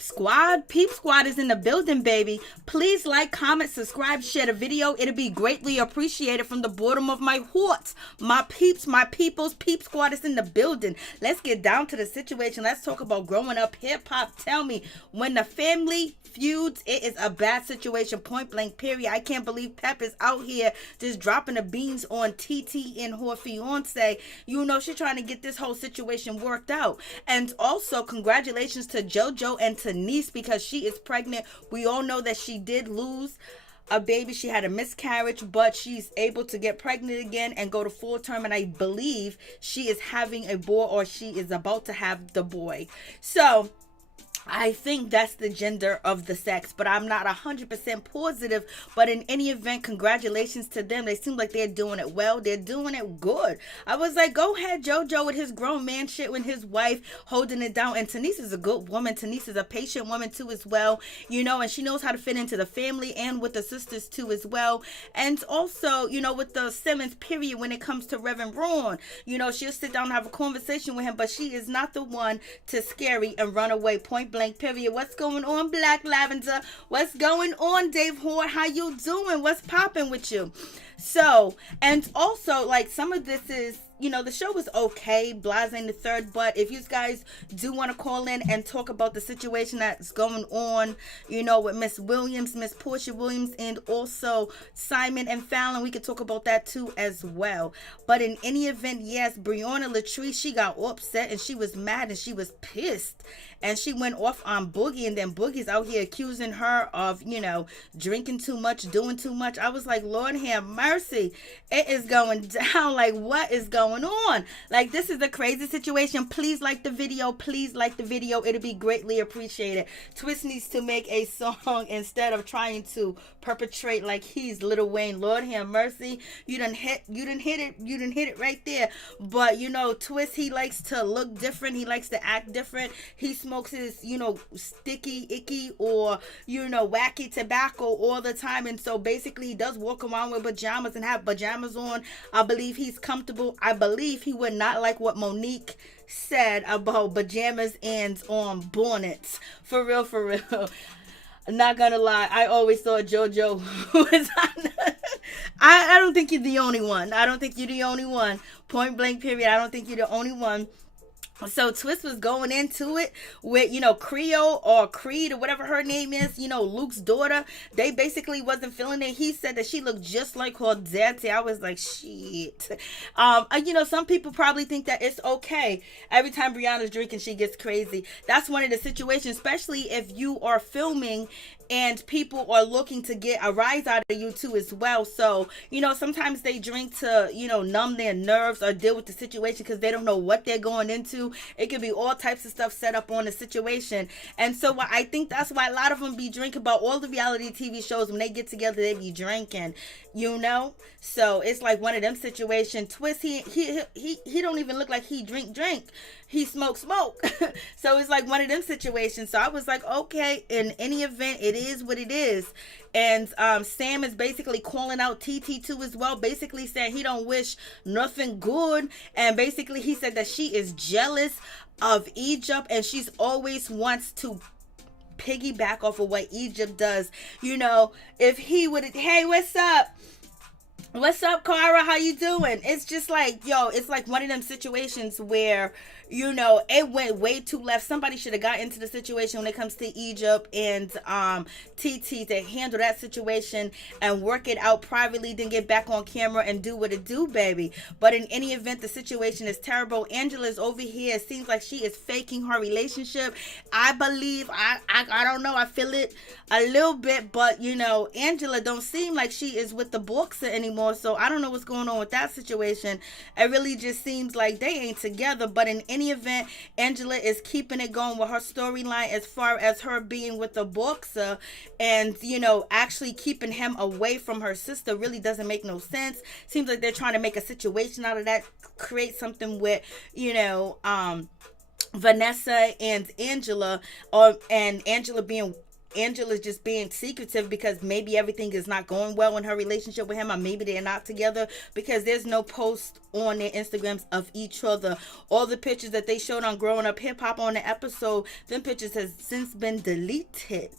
Peep Squad. Peep Squad is in the building, baby. Please like, comment, subscribe, share the video. It'll be greatly appreciated from the bottom of my heart. My peeps, my peoples, Peep Squad is in the building. Let's get down to the situation. Let's talk about growing up hip-hop. Tell me, when the family feuds, it is a bad situation, point blank, period. I can't believe Pep is out here just dropping the beans on TeeTee and her fiance. You know, she's trying to get this whole situation worked out. And also, congratulations to Jojo and to NeNe, because she is pregnant. We all know that she did lose a baby. She had a miscarriage, but she's able to get pregnant again and go to full term, and I believe she is having a boy, or she is about to have the boy. So I think that's the gender of the sex, but I'm not 100% positive. But in any event, congratulations to them. They seem like they're doing it well. They're doing it good. I was like, go ahead, Jojo, with his grown man shit, with his wife holding it down. And Tanise is a good woman. Tanise is a patient woman too as well, you know, and she knows how to fit into the family and with the sisters too as well. And also, you know, with the Simmons, period, when it comes to Reverend Ron, you know, she'll sit down and have a conversation with him, but she is not the one to scary and run away, point blank, period. What's going on, Black Lavender? What's going on, Dave Hoard? How you doing? What's popping with you? So, and also, like, some of this is, you know, the show was okay, Blase the third, but if you guys do want to call in and talk about the situation that's going on, you know, with Miss Williams, Miss Portia Williams, and also Simon and Fallon, we could talk about that too as well. But in any event, yes, Brianna Latrise, she got upset and she was mad and she was pissed. And she went off on Boogie, and then Boogie's out here accusing her of, you know, drinking too much, doing too much. I was like, Lord have mercy. It is going down. Like, what is going on? Like, this is a crazy situation. Please like the video. Please like the video. It'll be greatly appreciated. Twist needs to make a song instead of trying to perpetrate like he's Lil Wayne. Lord have mercy. You done hit it right there. But, you know, Twist, he likes to look different. He likes to act different. He smokes his, you know, sticky, icky, or, you know, wacky tobacco all the time. And so basically he does walk around with pajamas and have pajamas on. I believe he's comfortable. I believe he would not like what Monique said about pajamas and bonnets. For real, for real. Not gonna lie, I always thought Jojo was I don't think you're the only one. I don't think you're the only one. Point blank, period. I don't think you're the only one. So Twist was going into it with, you know, Creole or Creed or whatever her name is, you know, Luke's daughter. They basically wasn't feeling it. He said that she looked just like her daddy. I was like, shit. You know, some people probably think that it's okay. Every time Brianna's drinking, she gets crazy. That's one of the situations, especially if you are filming and people are looking to get a rise out of you too as well. So, you know, sometimes they drink to, you know, numb their nerves or deal with the situation because they don't know what they're going into. It could be all types of stuff set up on the situation. And so I think that's why a lot of them be drinking. About all the reality TV shows, when they get together, they be drinking, you know. So it's like one of them situations. Twist, he don't even look like he drink. He smoke. So it's like one of them situations. So I was like, okay, in any event, it is what it is. And Sam is basically calling out TeeTee too as well, basically saying he don't wish nothing good. And basically he said that she is jealous of Egypt and she's always wants to piggyback off of what Egypt does. You know, if he would, hey, what's up? What's up, Cara? How you doing? It's just like, yo, it's like one of them situations where, you know, it went way too left. Somebody should have got into the situation when it comes to Egypt and TeeTee to handle that situation and work it out privately, then get back on camera and do what it do, baby. But in any event, the situation is terrible. Angela's over here. It seems like she is faking her relationship. I believe, I don't know, I feel it a little bit, but, you know, Angela don't seem like she is with the boxer anymore. So I don't know what's going on with that situation. It really just seems like they ain't together. But in any event, Angela is keeping it going with her storyline as far as her being with the boxer, and, you know, actually keeping him away from her sister really doesn't make no sense. Seems like they're trying to make a situation out of that, create something with, you know, Vanessa and Angela, and Angela being Angela's just being secretive because maybe everything is not going well in her relationship with him, or maybe they're not together, because there's no post on their Instagrams of each other. All the pictures that they showed on Growing Up Hip Hop on the episode, them pictures has since been deleted.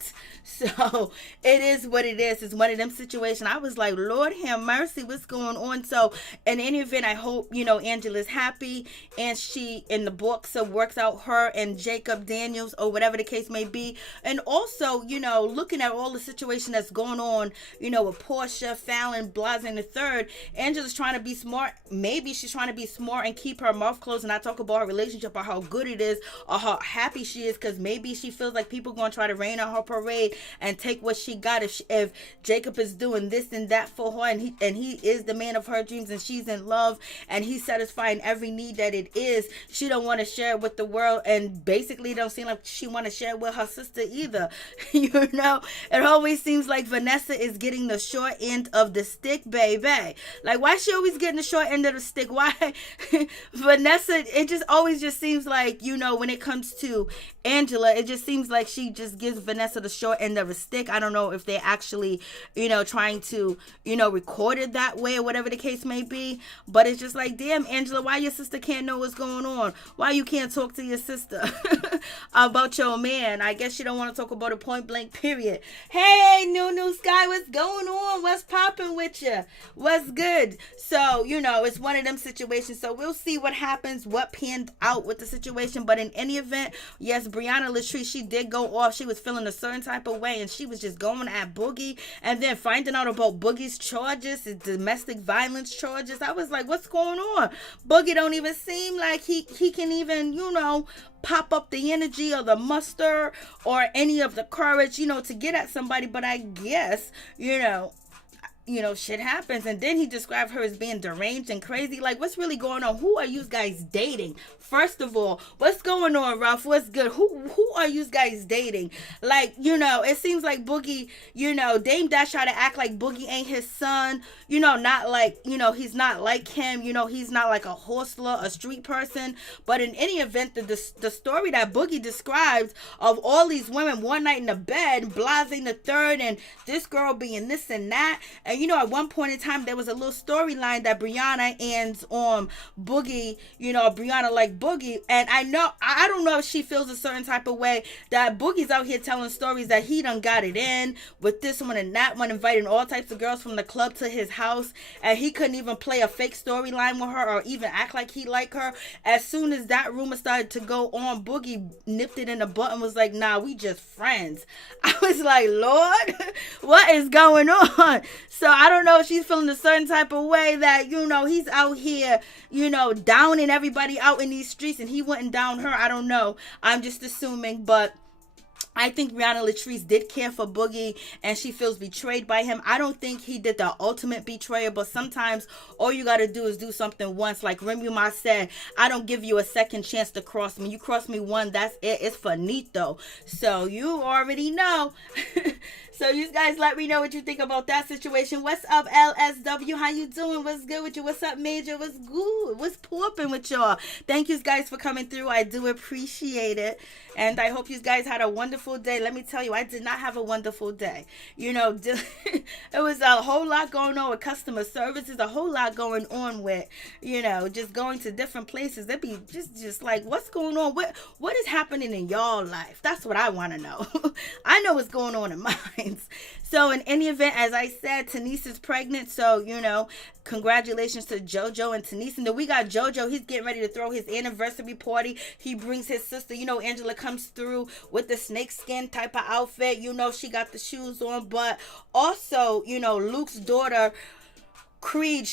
So it is what it is. It's one of them situations. I was like, Lord have mercy, what's going on? So in any event, I hope, Angela's happy, and she in the books of works out her and Jacob Daniels, or whatever the case may be. And also, looking at all the situation that's going on, with Portia, Fallon, Blase the third, Angela's trying to be smart. Maybe she's trying to be smart and keep her mouth closed and not talk about her relationship or how good it is or how happy she is, because maybe she feels like people going to try to rain on her parade and take what she got if Jacob is doing this and that for her, and he is the man of her dreams, and she's in love, and he's satisfying every need that it is. She don't want to share it with the world, and basically don't seem like she want to share it with her sister either. It always seems like Vanessa is getting the short end of the stick, baby. Like, why she always getting the short end of the stick? Why Vanessa, it just always just seems like, when it comes to Angela, it just seems like she just gives Vanessa the short end of a stick. I don't know if they're actually, trying to, record it that way or whatever the case may be. But it's just like, damn, Angela, why your sister can't know what's going on? Why you can't talk to your sister about your man? I guess you don't want to talk about a point blank period. Hey, new Sky, what's going on? What's popping with you? What's good? So, it's one of them situations. So we'll see what happens, what panned out with the situation. But in any event, yes, Brianna Latrise, she did go off. She was feeling a certain type of way, and she was just going at Boogie, and then finding out about Boogie's charges, his domestic violence charges. I was like, what's going on? Boogie don't even seem like he can even, pop up the energy or the muster or any of the courage, to get at somebody. But I guess, shit happens. And then he described her as being deranged and crazy. Like, what's really going on? Who are you guys dating? First of all, what's going on, Ralph? What's good? Who are you guys dating? Like, it seems like Boogie, Dame Dash try to act like Boogie ain't his son, not like, he's not like him, he's not like a hustler, a street person. But in any event, the story that Boogie describes of all these women one night in the bed, blasting the third, and this girl being this and that. And, at one point in time, there was a little storyline that Brianna and Boogie, Brianna like Boogie. And I don't know if she feels a certain type of way that Boogie's out here telling stories that he done got it in with this one and that one, inviting all types of girls from the club to his house. And he couldn't even play a fake storyline with her or even act like he liked her. As soon as that rumor started to go on, Boogie nipped it in the butt and was like, nah, we just friends. I was like, Lord, what is going on? So I don't know if she's feeling a certain type of way that, he's out here, downing everybody out in these streets and he wouldn't down her. I don't know. I'm just assuming, but I think Brianna Latrise did care for Boogie and she feels betrayed by him. I don't think he did the ultimate betrayal, but sometimes all you got to do is do something once. Like Remy Ma said, I don't give you a second chance to cross me. You cross me one, that's it. It's finito. So you already know. So you guys let me know what you think about that situation. What's up, LSW? How you doing? What's good with you? What's up, Major? What's good? What's popping with y'all? Thank you guys for coming through. I do appreciate it. And I hope you guys had a wonderful day. Let me tell you, I did not have a wonderful day. It was a whole lot going on with customer services, a whole lot going on with, just going to different places. It'd be just like, what's going on? What is happening in y'all life? That's what I want to know. I know what's going on in mine. So in any event, as I said, Tanise is pregnant. So, congratulations to Jojo and Tanise. And then we got Jojo. He's getting ready to throw his anniversary party. He brings his sister. Angela comes through with the snakeskin type of outfit. She got the shoes on. But also, Luke's daughter, Creed,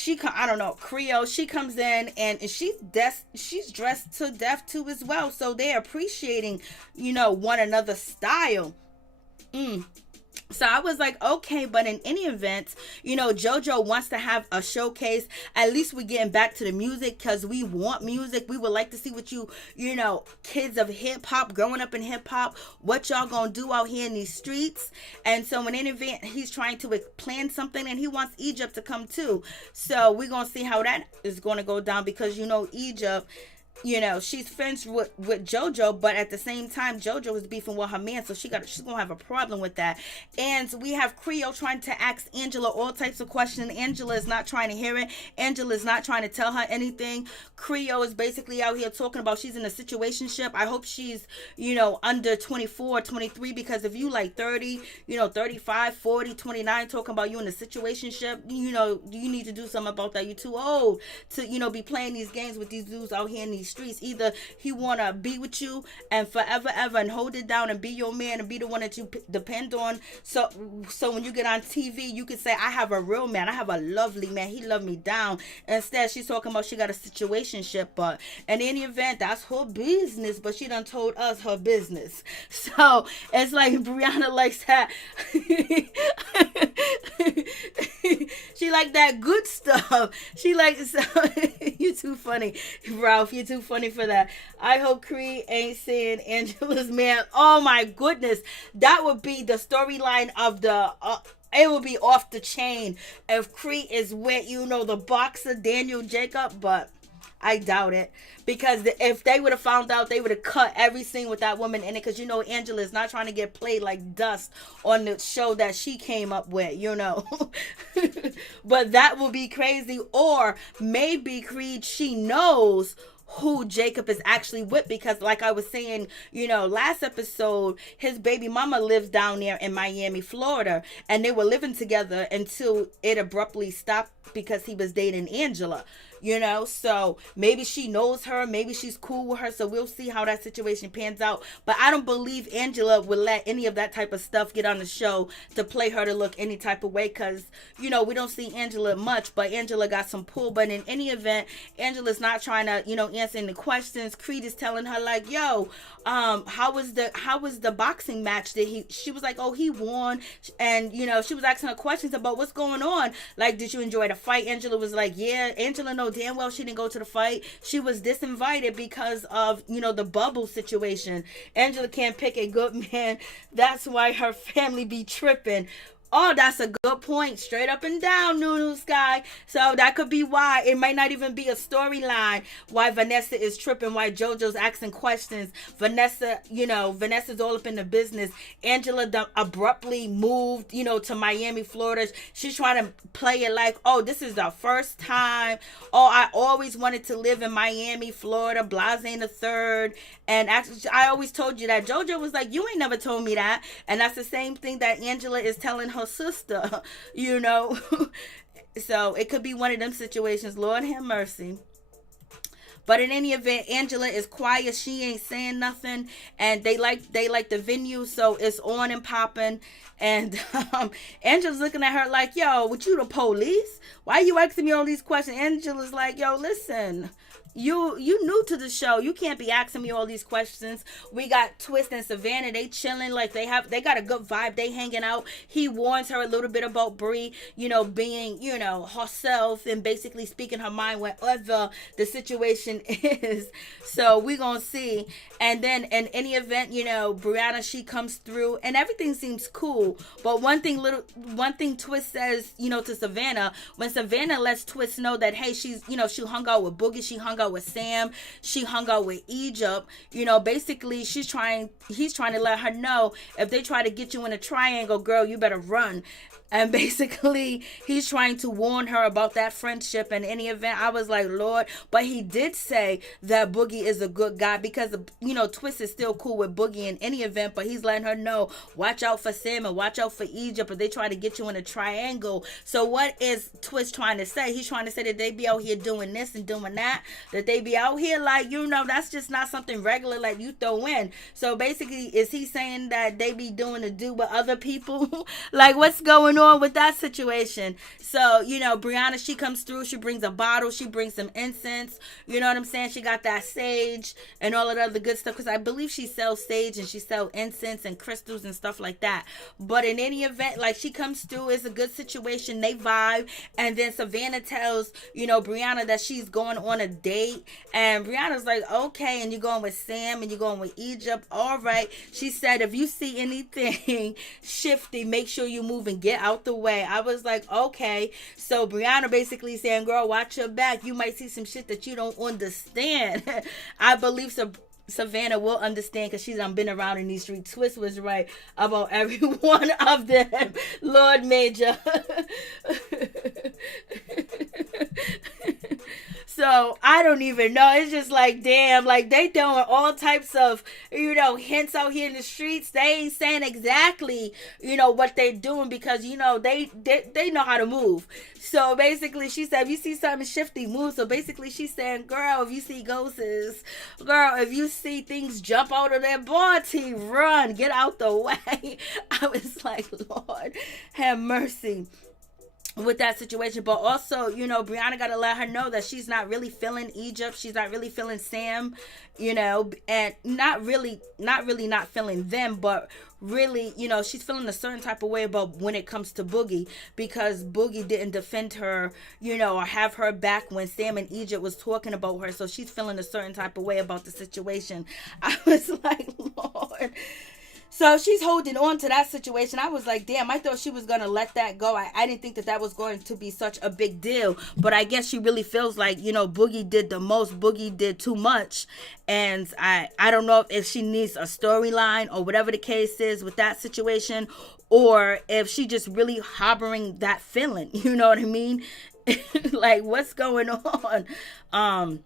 Creole, she comes in and she's dressed to death too as well. So they're appreciating, one another's style. So I was like, okay, but in any event, Jojo wants to have a showcase. At least we're getting back to the music because we want music. We would like to see what kids of hip hop, growing up in hip hop, what y'all gonna do out here in these streets. And so in any event, he's trying to plan something and he wants Egypt to come too. So we're gonna see how that is gonna go down because Egypt, she's friends with Jojo, but at the same time, Jojo is beefing with her man, so she's gonna have a problem with that. And we have Creole trying to ask Angela all types of questions. Angela is not trying to hear it. Angela is not trying to tell her anything. Creole is basically out here talking about she's in a situationship. I hope she's, under 24, 23, because if you like 30, 35, 40, 29, talking about you in a situationship, you need to do something about that. You're too old to, be playing these games with these dudes out here in these streets. Either he want to be with you and forever ever and hold it down and be your man and be the one that you depend on, so when you get on TV you can say, I have a real man, I have a lovely man, he loved me down. Instead she's talking about she got a situationship. But in any event, that's her business, but she done told us her business. So it's like Briana likes that. She like that good stuff. She likes you too funny, Ralph. You're too funny for that. I hope Creed ain't saying Angela's man. Oh my goodness, that would be the storyline of the. It would be off the chain if Creed is with the boxer Daniel Jacob, but I doubt it, because if they would have found out, they would have cut every scene with that woman in it, because Angela is not trying to get played like dust on the show that she came up with, But that would be crazy. Or maybe Creed, she knows who Jacob is actually with, because like I was saying, last episode, his baby mama lives down there in Miami, Florida, and they were living together until it abruptly stopped because he was dating Angela. So maybe she knows her, maybe she's cool with her, so we'll see how that situation pans out. But I don't believe Angela would let any of that type of stuff get on the show to play her to look any type of way, because we don't see Angela much, but Angela got some pull. But in any event, Angela's not trying to answer any questions. Creed is telling her like, yo, how was the boxing match that she was like, oh, he won, and she was asking her questions about what's going on, like, did you enjoy the fight? Angela was like, yeah. Angela knows damn well she didn't go to the fight. She was disinvited because of the bubble situation. Angela can't pick a good man. That's why her family be tripping. Oh, that's a good point. Straight up and down, Nunu Sky. So that could be why. It might not even be a storyline why Vanessa is tripping, why Jojo's asking questions. Vanessa's all up in the business. Angela abruptly moved, to Miami, Florida. She's trying to play it like, oh, this is the first time. Oh, I always wanted to live in Miami, Florida, Blase the third. And actually, I always told you that. Jojo was like, you ain't never told me that. And that's the same thing that Angela is telling her sister, So it could be one of them situations. Lord have mercy. But in any event, Angela is quiet. She ain't saying nothing. And they like the venue, so it's on and popping. And Angela's looking at her like, yo, what, you the police? Why you asking me all these questions? Angela's like, yo, listen, you new to the show. You can't be asking me all these questions. We got Twist and Savannah. They chilling, like they got a good vibe. They hanging out. He warns her a little bit about Bree, being, herself and basically speaking her mind whatever the situation is. So we gonna see. And then in any event, Brianna, she comes through and everything seems cool. But one thing Twist says, to Savannah, when Savannah lets Twist know that, hey, she's, she hung out with Boogie, she hung out with Sam, she hung out with Egypt, basically he's trying to let her know, if they try to get you in a triangle, girl, you better run. And basically, he's trying to warn her about that friendship. In any event, I was like, Lord. But he did say that Boogie is a good guy, because, Twist is still cool with Boogie in any event. But he's letting her know, watch out for Sam and watch out for Egypt, if they try to get you in a triangle. So what is Twist trying to say? He's trying to say that they be out here doing this and doing that. That they be out here like, that's just not something regular like you throw in. So basically, is he saying that they be doing the do with other people? Like, what's going on with that situation? So Brianna, she comes through, she brings a bottle, she brings some incense, you know what I'm saying, she got that sage and all of the other good stuff, because I believe she sells sage and she sells incense and crystals and stuff like that. but in any event, like, she comes through. It's a good situation. They vibe. And then Savannah tells, Brianna that she's going on a date. And Brianna's like, okay. And you're going with Sam and you're going with Egypt. All right. She said, if you see anything shifty, make sure you move and get out the way. I was like, okay. So Brianna basically saying, girl, watch your back. You might see some shit that you don't understand. I believe so. Savannah will understand because she's been around in these streets. Twist was right about every one of them. Lord Major. So I don't even know. It's just like, damn, like, they doing all types of, hints out here in the streets. They ain't saying exactly, what they're doing because, they know how to move. So basically she said, if you see something shifty, move. So basically she's saying, girl, if you see ghosts, girl, if you see things jump out of their body, run, get out the way. I was like, Lord, have mercy with that situation. But also, Brianna got to let her know that she's not really feeling Egypt. She's not really feeling Sam, and not really not feeling them, but really, she's feeling a certain type of way about when it comes to Boogie, because Boogie didn't defend her, or have her back when Sam and Egypt was talking about her. So she's feeling a certain type of way about the situation. I was like, Lord. So she's holding on to that situation. I was like, damn, I thought she was going to let that go. I didn't think that was going to be such a big deal. But I guess she really feels like, Boogie did the most. Boogie did too much. And I don't know if she needs a storyline or whatever the case is with that situation, or if she just really harboring that feeling. You know what I mean? Like, what's going on?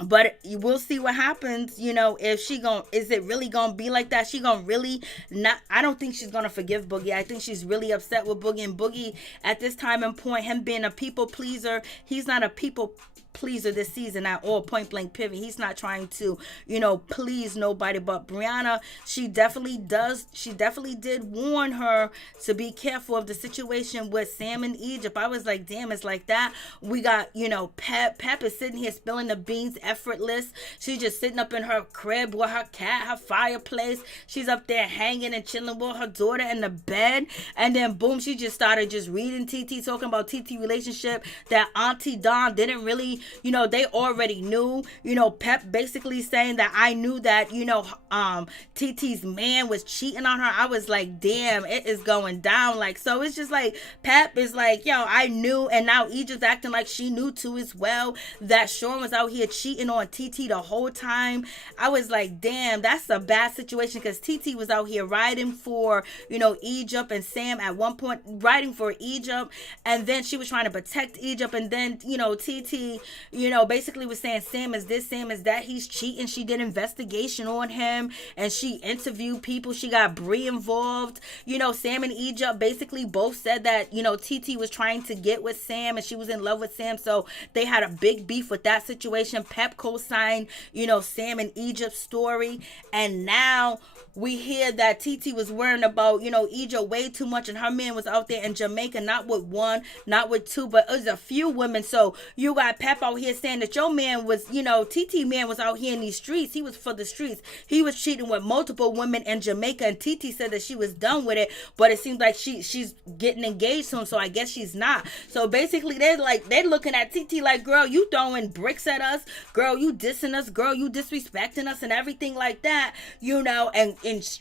But we'll see what happens, if is it really gonna be like that? She gonna really not, I don't think she's gonna forgive Boogie. I think she's really upset with Boogie, and Boogie at this time and point, him being a people pleaser, he's not a people pleaser this season at all, point blank period. He's not trying to, please nobody. But Brianna, she definitely did warn her to be careful of the situation with Sam and Egypt. I was like, damn, it's like that. We got, Pep is sitting here spilling the beans effortless. She's just sitting up in her crib with her cat, her fireplace. She's up there hanging and chilling with her daughter in the bed. And then boom, she just started just reading TeeTee, talking about TeeTee relationship, that Auntie Dawn didn't really, they already knew, Pep basically saying that I knew that, TeeTee's man was cheating on her. I was like, damn, it is going down. Like, so it's just like, Pep is like, yo, I knew. And now Egypt's acting like she knew too as well, that Shawn was out here cheating on TeeTee the whole time. I was like, damn, that's a bad situation, because TeeTee was out here riding for, Egypt and Sam at one point, riding for Egypt. And then she was trying to protect Egypt. And then, TeeTee, basically was saying Sam is this, Sam is that, he's cheating. She did investigation on him and she interviewed people. She got Bree involved. Sam and Egypt basically both said that, TeeTee was trying to get with Sam and she was in love with Sam. So they had a big beef with that situation. Pep co-signed, Sam and Egypt's story. And now we hear that TeeTee was worrying about, Egypt way too much, and her man was out there in Jamaica, not with one, not with two, but it was a few women. So you got Pep out here saying that your man was, TeeTee man was out here in these streets. He was for the streets. He was cheating with multiple women in Jamaica, and TeeTee said that she was done with it, but it seems like she's getting engaged to him, so I guess she's not. So basically they're looking at TeeTee like, girl, you throwing bricks at us, girl, you dissing us, girl, you disrespecting us and everything like that, and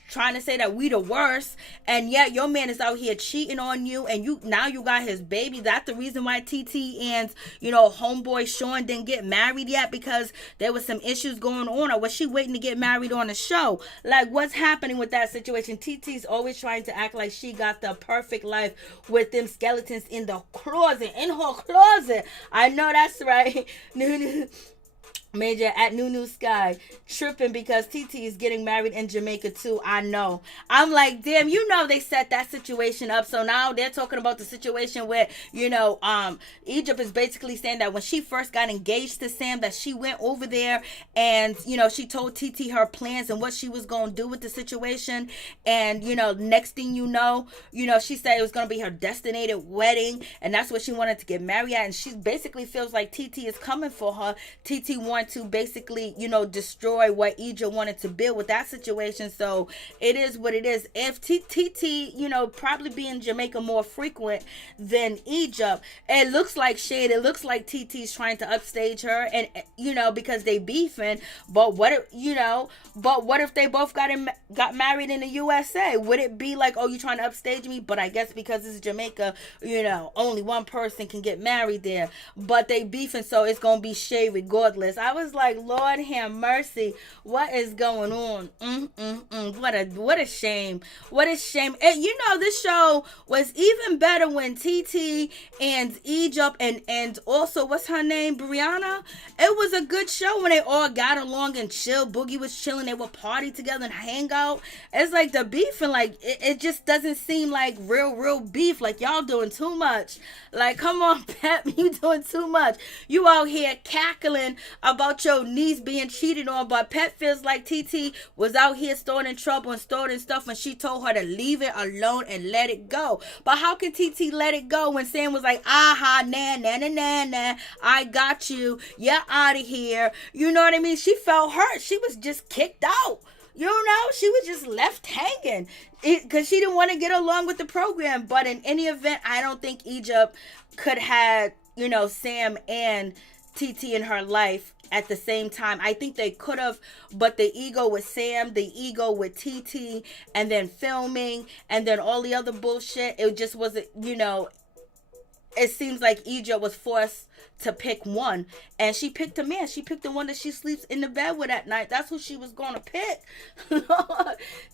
trying to say that we the worst, and yet your man is out here cheating on you, and you got his baby. That's the reason why TeeTee and homeboy Shawn didn't get married yet, because there was some issues going on, or was she waiting to get married on the show? Like, what's happening with that situation? TeeTee's always trying to act like she got the perfect life with them skeletons in her closet. I know that's right. Major at New Sky tripping because TeeTee is getting married in Jamaica too. I know. I'm like, damn, they set that situation up. So now they're talking about the situation where, Egypt is basically saying that when she first got engaged to Sam, that she went over there and, she told TeeTee her plans and what she was going to do with the situation. And, next thing she said it was going to be her destinated wedding. And that's what she wanted to get married at. And she basically feels like TeeTee is coming for her. TeeTee wanted want to basically, destroy what Egypt wanted to build with that situation. So it is what it is. If TeeTee, probably be in Jamaica more frequent than Egypt, it looks like shade. It looks like TeeTee's trying to upstage her, and because they beefing. But what if they both got married in the USA? Would it be like, oh, you trying to upstage me? But I guess because it's Jamaica, only one person can get married there. But they beefing, so it's gonna be shade regardless. I was like, Lord have mercy, what is going on? What a shame. What a shame. And this show was even better when TeeTee and Egypt and also what's her name, Briana. It was a good show when they all got along and chill. Boogie was chilling. They would party together and hang out. It's like the beef, and like it just doesn't seem like real beef. Like, y'all doing too much. Like, come on, Pep, you doing too much. You out here cackling about your niece being cheated on, but Pep feels like TeeTee was out here starting trouble and starting stuff, and she told her to leave it alone and let it go. But how can TeeTee let it go when Sam was like, aha, nah, I got you, you're out of here? You know what I mean? She felt hurt. She was just kicked out. She was just left hanging because she didn't want to get along with the program. But in any event, I don't think Egypt could have, Sam and TeeTee in her life at the same time. I think they could have, but the ego with Sam, the ego with TeeTee, and then filming, and then all the other bullshit, it just wasn't, it seems like Egypt was forced to pick one, and she picked a man. She picked the one that she sleeps in the bed with at night. That's who she was going to pick.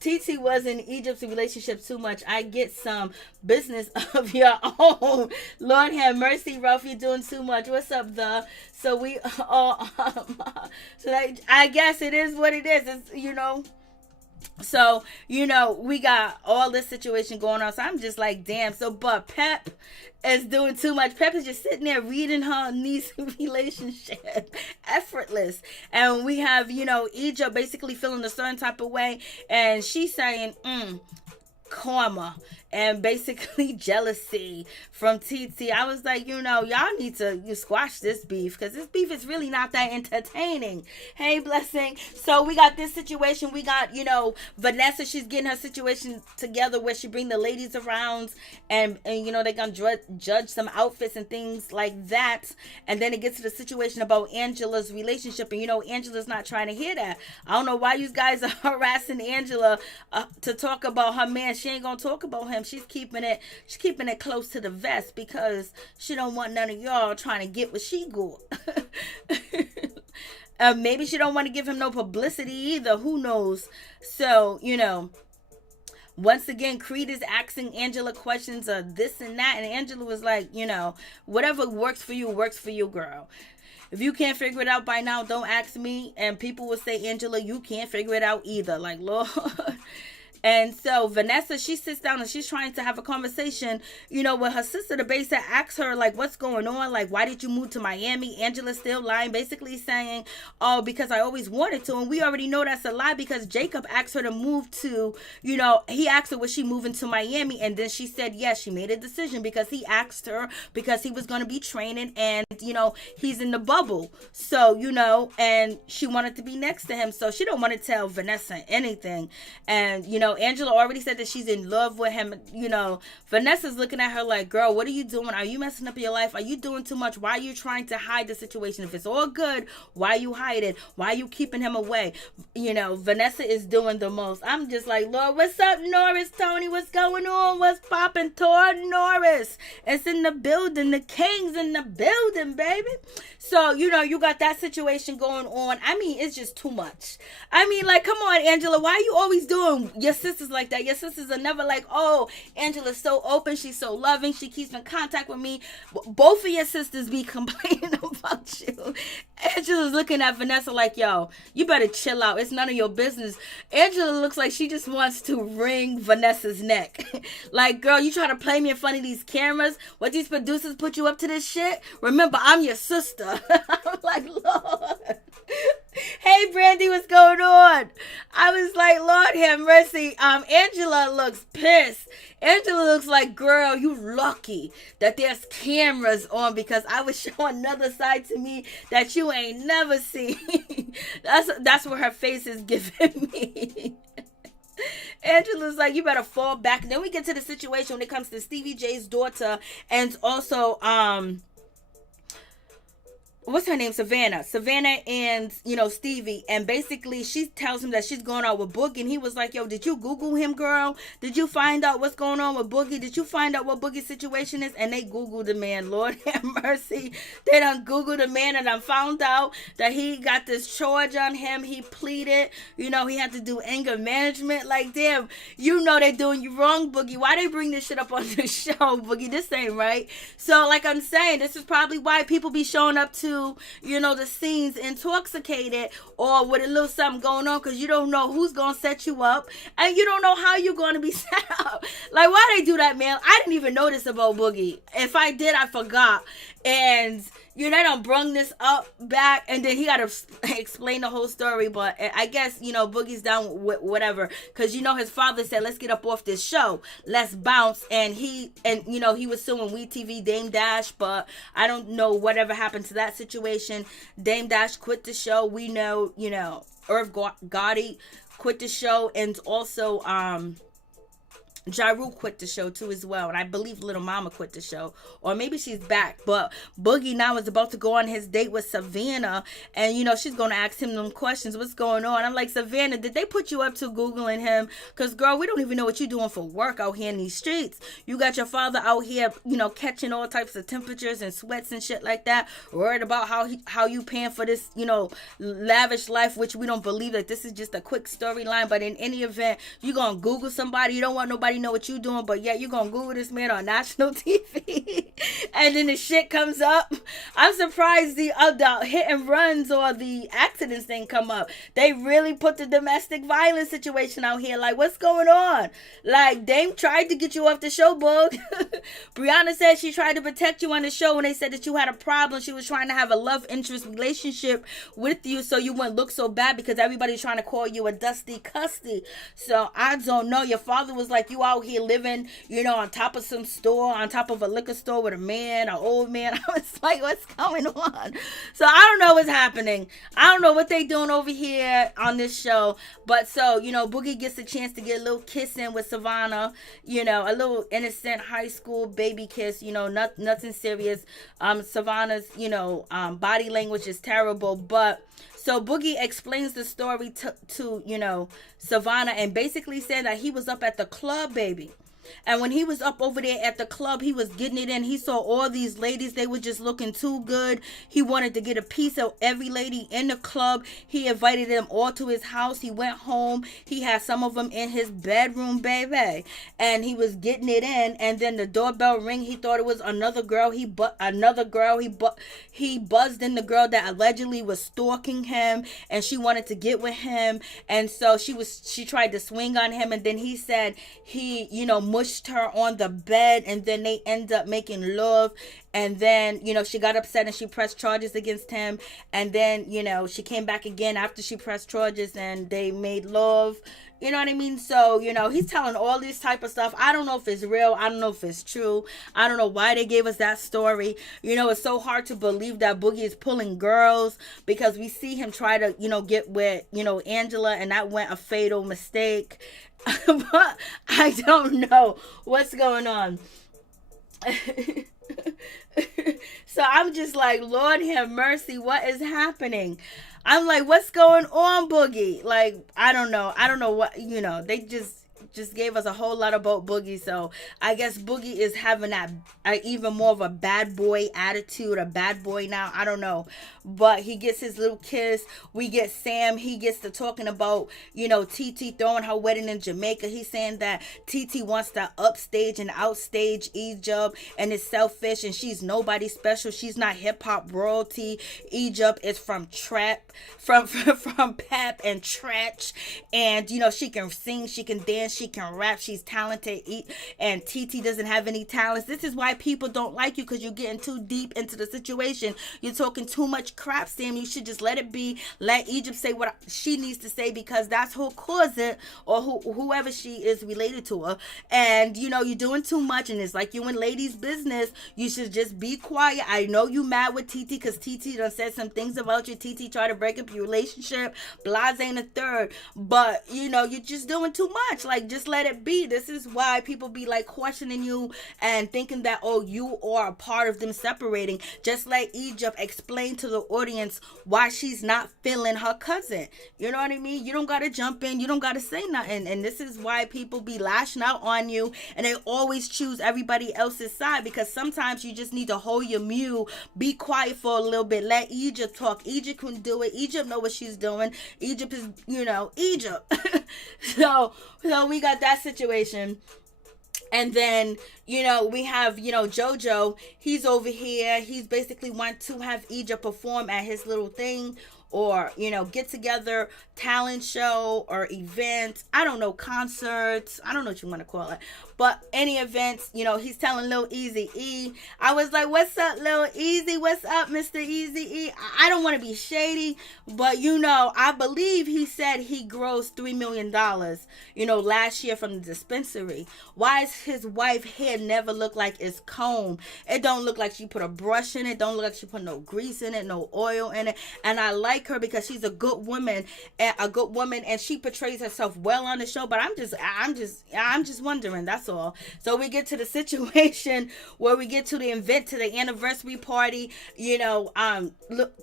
TeeTee was in Egypt's relationship too much. I get some business of your own. Lord have mercy, Ruff, you're doing too much. What's up, so we all so I guess it is what it is. It's, so, we got all this situation going on. So I'm just like, damn. So, but Pep is doing too much. Pep is just sitting there reading her niece relationship. Effortless. And we have, Egypt basically feeling a certain type of way. And she's saying, karma and basically jealousy from TeeTee. I was like, y'all need to squash this beef, because this beef is really not that entertaining. Hey, Blessing. So we got this situation. We got, Vanessa, she's getting her situation together where she bring the ladies around and they're gonna judge some outfits and things like that. And then it gets to the situation about Angela's relationship, and Angela's not trying to hear that. I don't know why you guys are harassing Angela to talk about her man. She ain't gonna talk about him. She's keeping it close to the vest because she don't want none of y'all trying to get what she got. Maybe she don't want to give him no publicity either. Who knows? So, once again, Creed is asking Angela questions of this and that, and Angela was like, whatever works for you, girl. If you can't figure it out by now, don't ask me. And people will say, Angela, you can't figure it out either. Like, Lord. And so Vanessa, she sits down and she's trying to have a conversation, with her sister. The base that asks her, like, what's going on? Like, why did you move to Miami? Angela's still lying, basically saying, oh, because I always wanted to. And we already know that's a lie, because Jacob asked her to move to, he asked her, was she moving to Miami? And then she said, yes, she made a decision because he asked her, because he was going to be training, and, he's in the bubble. So, and she wanted to be next to him. So she don't want to tell Vanessa anything. And, Angela already said that she's in love with him. Vanessa's looking at her like, girl, what are you doing? Are you messing up your life? Are you doing too much? Why are you trying to hide the situation? If it's all good, why you hide it? Why are you keeping him away? Vanessa is doing the most. I'm just like, Lord, what's up, Norris, Tony? What's going on? What's popping? Tor Norris. It's in the building. The king's in the building, baby. So, you got that situation going on. I mean, it's just too much. I mean, like, come on, Angela. Why are you always doing your sisters like that? Your sisters are never like, oh, Angela's so open. She's so loving. She keeps in contact with me. Both of your sisters be complaining about you. Angela's looking at Vanessa like, yo, you better chill out. It's none of your business. Angela looks like she just wants to wring Vanessa's neck. Like, girl, you try to play me in front of these cameras? What, these producers put you up to this shit? Remember, I'm your sister. I'm like, Lord. Hey, Brandy, what's going on? I was like, Lord have mercy. Angela looks pissed. Angela looks like, girl, you lucky that there's cameras on because I would show another side to me that you ain't never seen. That's what her face is giving me. Angela's like, you better fall back. And then we get to the situation when it comes to Stevie J's daughter and also, what's her name? Savannah and, Stevie. And basically she tells him that she's going out with Boogie. And he was like, yo, did you Google him, girl? Did you find out what's going on with Boogie? Did you find out what Boogie's situation is? And they Googled the man. Lord have mercy. They done Googled the man and I found out that he got this charge on him. He pleaded. He had to do anger management. Like, damn, they're doing you wrong, Boogie. Why they bring this shit up on the show, Boogie? This ain't right. So, like I'm saying, this is probably why people be showing up to the scenes intoxicated or with a little something going on, because you don't know who's gonna set you up and you don't know how you're gonna be set up. Like, why they do that, man? I didn't even notice about Boogie. If I did, I forgot. And they done brung this up back, and then he got to explain the whole story. But I guess, Boogie's down with whatever. Because, his father said, let's get up off this show. Let's bounce. And he was suing WeTV, Dame Dash. But I don't know whatever happened to that situation. Dame Dash quit the show. We know, Irv Gotti quit the show. And also, Ja Rule quit the show too as well, and I believe Little Mama quit the show, or maybe she's back. But Boogie now is about to go on his date with Savannah, and she's gonna ask him them questions. What's going on? I'm like, Savannah, did they put you up to Googling him? Cause girl, we don't even know what you're doing for work out here in these streets. You got your father out here, catching all types of temperatures and sweats and shit like that. Worried about how you paying for this, lavish life, which we don't believe that this is just a quick storyline. But in any event, you gonna Google somebody. You don't want nobody know what you doing, but yet you gonna Google this man on national TV and then the shit comes up. I'm surprised the hit and runs or the accidents didn't come up. They really put the domestic violence situation out here. Like, what's going on? Like, Dame tried to get you off the show, Boog. Brianna said she tried to protect you on the show when they said that you had a problem. She was trying to have a love interest relationship with you so you wouldn't look so bad because everybody's trying to call you a dusty custy. So I don't know. Your father was like, you out here living, on top of some store, on top of a liquor store with a man, an old man. I was like, what's going on? So I don't know what's happening. I don't know what they doing over here on this show. But so, Boogie gets a chance to get a little kiss in with Savannah, a little innocent high school baby kiss, nothing serious. Savannah's, body language is terrible, but so Boogie explains the story to Savannah and basically said that he was up at the club, baby. And when he was up over there at the club, he was getting it in. He saw all these ladies. They were just looking too good. He wanted to get a piece of every lady in the club. He invited them all to his house. He went home. He had some of them in his bedroom, baby. And he was getting it in. And then the doorbell ring. He thought it was another girl. He buzzed in the girl that allegedly was stalking him. And she wanted to get with him. And so she tried to swing on him. And then he said he, mushed her on the bed, and then they end up making love. And then, she got upset and she pressed charges against him. And then, she came back again after she pressed charges and they made love. You know what I mean? So, he's telling all this type of stuff. I don't know if it's real. I don't know if it's true. I don't know why they gave us that story. It's so hard to believe that Boogie is pulling girls because we see him try to, get with, Angela, and that went a fatal mistake. But I don't know what's going on. So I'm just like, Lord have mercy, what is happening? I'm like, what's going on, Boogie? Like, I don't know what, they just gave us a whole lot about Boogie. So I guess Boogie is having that even more of a bad boy attitude, a bad boy now. I don't know. But he gets his little kiss. We get Sam. He gets to talking about, TeeTee throwing her wedding in Jamaica. He's saying that TeeTee wants to upstage and outstage Egypt and is selfish and she's nobody special. She's not hip hop royalty. Egypt is from trap, from Pep and Tretch. And, she can sing, she can dance, dance, she can rap, she's talented, and TeeTee doesn't have any talents. This is why people don't like you, because you're getting too deep into the situation. You're talking too much crap, Sam. You should just let it be. Let Egypt say what she needs to say, because that's who caused it, or whoever she is related to her. And, you know, you're doing too much, and it's like you in ladies' business. You should just be quiet. I know you mad with TeeTee because TeeTee done said some things about you. TeeTee tried to break up your relationship. Blase ain't a third. But, you know, you're just doing too much. Like, just let it be. This is why people be, like, questioning you and thinking that, oh, you are a part of them separating. Just let Egypt explain to the audience why she's not feeling her cousin. You know what I mean? You don't got to jump in. You don't got to say nothing. And this is why people be lashing out on you, and they always choose everybody else's side, because sometimes you just need to hold your mule, be quiet for a little bit, let Egypt talk. Egypt can do it. Egypt know what she's doing. Egypt is, you know, Egypt. so we got that situation. And then, you know, we have, you know, Jojo. He's over here. He's basically want to have Egypt perform at his little thing, or, you know, get together, talent show or event. I don't know, concerts. I don't know what you want to call it. But any events, you know, he's telling Lil Eazy-E. I was like, what's up, Lil Eazy? What's up, Mr. Eazy-E? I don't want to be shady, but, you know, I believe he said he grossed $3 million, you know, last year from the dispensary. Why is his wife hair never look like it's combed? It don't look like she put a brush in it. Don't look like she put no grease in it, no oil in it. And I like her because she's a good woman, and she portrays herself well on the show. But I'm just wondering. That's all. So we get to the situation where we get to the event, to the anniversary party. You know,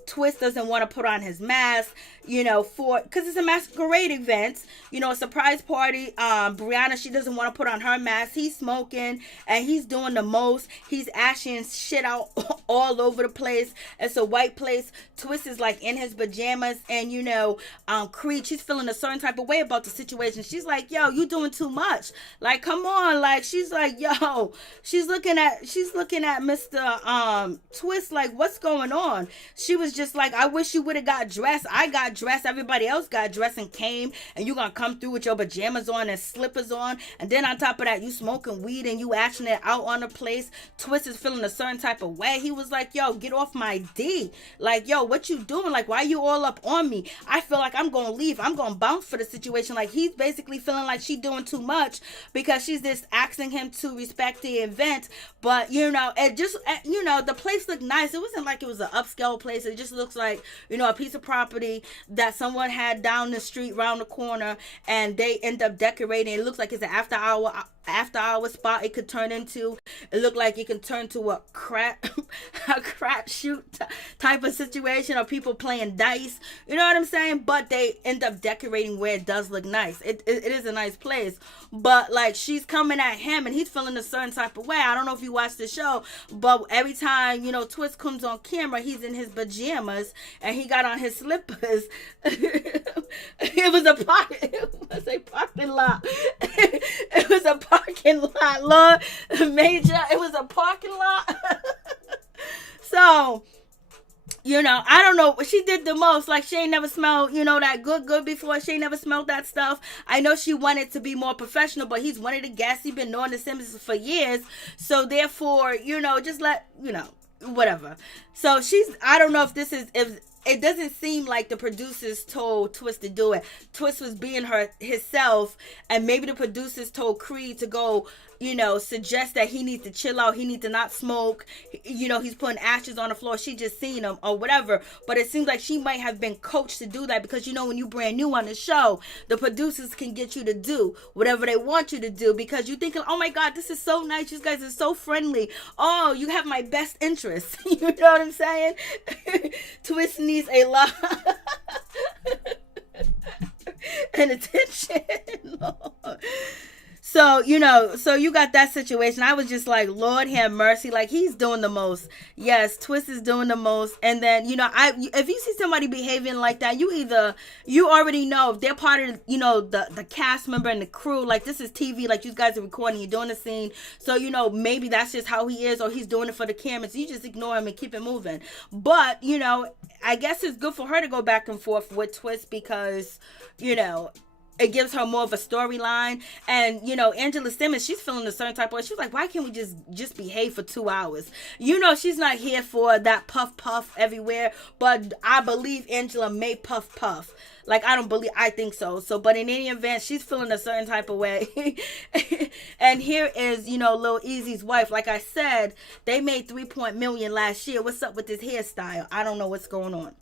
Twist doesn't want to put on his mask, you know, because it's a masquerade event, you know, a surprise party. Brianna, she doesn't want to put on her mask. He's smoking and he's doing the most. He's ashing shit out all over the place. It's a white place. Twist is like in his pajamas, and, you know, Creed, she's feeling a certain type of way about the situation. She's like, yo, you doing too much. Like, come on. Like, she's like, yo, she's looking at Mr. Twist like, what's going on? She was just like, I wish you would have got dressed. I got dressed. Everybody else got dressed and came, and you gonna come through with your pajamas on and slippers on, and then on top of that, you smoking weed and you ashing it out on the place. Twist is feeling a certain type of way. He was like, yo, get off my D. Like, yo, what you doing? Like, why you all up on me? I feel like I'm gonna leave. I'm gonna bounce for the situation. Like, he's basically feeling like she doing too much because she's this asking him to respect the event. But, you know, it just, you know, the place looked nice. It wasn't like it was an upscale place. It just looks like, you know, a piece of property that someone had down the street, round the corner, and they end up decorating. It looks like it's an after hour spot. It could turn into, it looked like it can turn to a crap shoot type of situation, or people playing dice, you know what I'm saying? But they end up decorating where it does look nice. It is a nice place, but like, she's coming at him and he's feeling a certain type of way. I don't know if you watch the show, but every time, you know, Twist comes on camera, he's in his pajamas and he got on his slippers. It was a parking lot. It was a parking lot, Lord Major. It was a parking lot. So, you know, I don't know. She did the most. Like, she ain't never smelled, you know, that good before. She ain't never smelled that stuff. I know she wanted to be more professional, but he's one of the guests. He's been knowing the Simmons for years. So, therefore, you know, just let, you know, whatever. So, I don't know if it doesn't seem like the producers told Twist to do it. Twist was being himself, and maybe the producers told Creed to go, you know, suggest that he needs to chill out. He needs to not smoke. You know, he's putting ashes on the floor. She just seen him or whatever. But it seems like she might have been coached to do that, because, you know, when you brand new on the show, the producers can get you to do whatever they want you to do, because you're thinking, oh my God, this is so nice. You guys are so friendly. Oh, you have my best interest. You know what I'm saying? Twist needs a lot and attention. So, you know, so you got that situation. I was just like, Lord have mercy. Like, he's doing the most. Yes, Twist is doing the most. And then, you know, if you see somebody behaving like that, you already know if they're part of, you know, the cast member and the crew. Like, this is TV. Like, you guys are recording. You're doing the scene. So, you know, maybe that's just how he is, or he's doing it for the cameras. You just ignore him and keep it moving. But, you know, I guess it's good for her to go back and forth with Twist, because, you know, it gives her more of a storyline. And, you know, Angela Simmons, she's feeling a certain type of way. She's like, why can't we just behave for 2 hours? You know, she's not here for that puff everywhere. But I believe Angela may puff. Like, I think so. So, but in any event, she's feeling a certain type of way. And here is, you know, Lil Eazy's wife. Like I said, they made $3 million last year. What's up with this hairstyle? I don't know what's going on.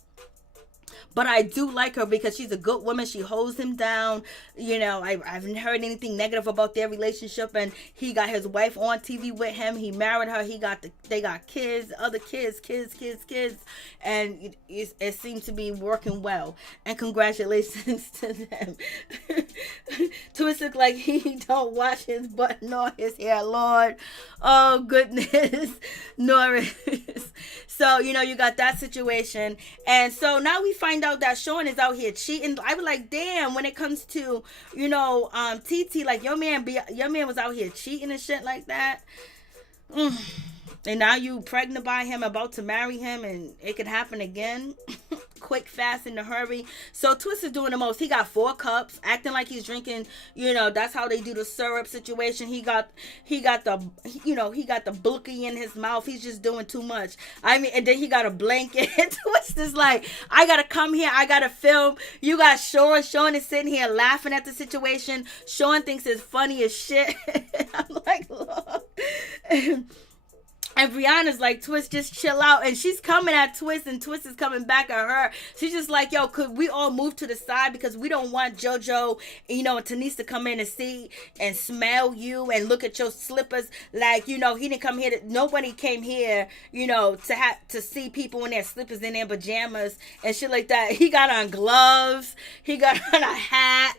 But I do like her because she's a good woman. She holds him down. You know, I haven't heard anything negative about their relationship. And he got his wife on TV with him. He married her. They got kids, other kids. And it seems to be working well. And congratulations to them. Twist look like he don't wash his butt nor his hair, Lord. Oh, goodness. Norris. So, you know, you got that situation. And so now we find out that Shawn is out here cheating. I was like, damn, when it comes to, you know, TeeTee, like your man was out here cheating and shit like that. And now you pregnant by him, about to marry him, and it could happen again. Quick, fast, in a hurry. So Twist is doing the most. He got 4 cups, acting like he's drinking. You know, that's how they do the syrup situation. He got the bookie in his mouth. He's just doing too much. I mean, and then he got a blanket. Twist is like, I gotta come here. I gotta film. You got Shawn. Shawn is sitting here laughing at the situation. Shawn thinks it's funny as shit. I'm like, look. And Brianna's like, Twist, just chill out. And she's coming at Twist, and Twist is coming back at her. She's just like, yo, could we all move to the side? Because we don't want Jojo, you know, and Tanise to come in and see and smell you and look at your slippers. Like, you know, he didn't come here. Nobody came here, you know, to see people in their slippers, in their pajamas and shit like that. He got on gloves. He got on a hat.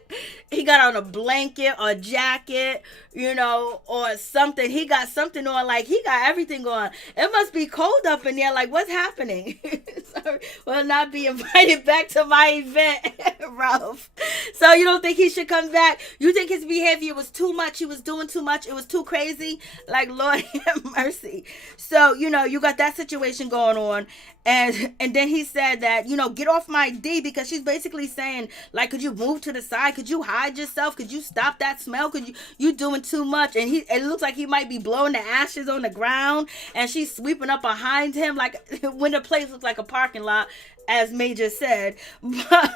He got on a blanket or jacket, you know, or something. He got something on, like, he got everything on. It must be cold up in there. Like, what's happening? Sorry, will not be invited back to my event, Ralph. So you don't think he should come back? You think his behavior was too much? He was doing too much? It was too crazy? Like, Lord have mercy. So, you know, you got that situation going on. And then he said that, you know, get off my D, because she's basically saying, like, could you move to the side? Could you hide yourself? Could you stop that smell? Could you doing too much? And it looks like he might be blowing the ashes on the ground, and she's sweeping up behind him, like when the place looks like a parking lot, as Major said. But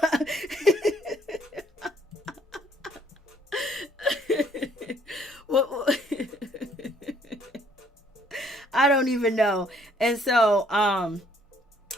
I don't even know. And so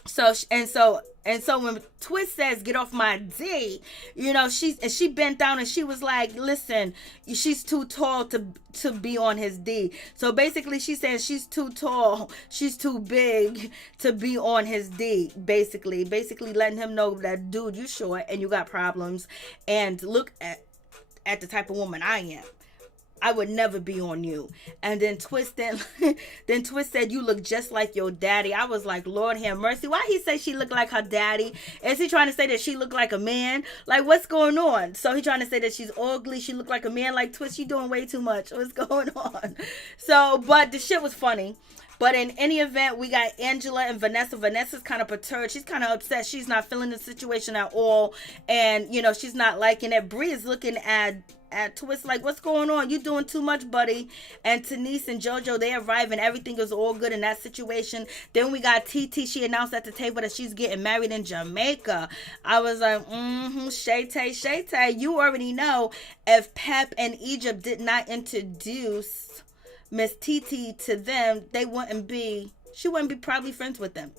So when Twist says, get off my D, you know, she bent down and she was like, listen, she's too tall to be on his D. So basically she says she's too tall, she's too big to be on his D, basically letting him know that, dude, you short and you got problems, and look at the type of woman I am. I would never be on you. And then Twist said, you look just like your daddy. I was like, Lord have mercy. Why he say she looked like her daddy? Is he trying to say that she looked like a man? Like, what's going on? So he trying to say that she's ugly, she looked like a man. Like, Twist, you doing way too much. What's going on? So, but the shit was funny. But in any event, we got Angela and Vanessa. Vanessa's kind of perturbed. She's kind of upset. She's not feeling the situation at all. And, you know, she's not liking it. Bree is looking at Twist like, what's going on? You doing too much, buddy. And Tanise and Jojo, they arrive and everything is all good in that situation. Then we got TeeTee. She announced at the table that she's getting married in Jamaica. I was like, Shay-Tay. You already know, if Pep and Egypt did not introduce Miss TeeTee to them, she wouldn't be probably friends with them.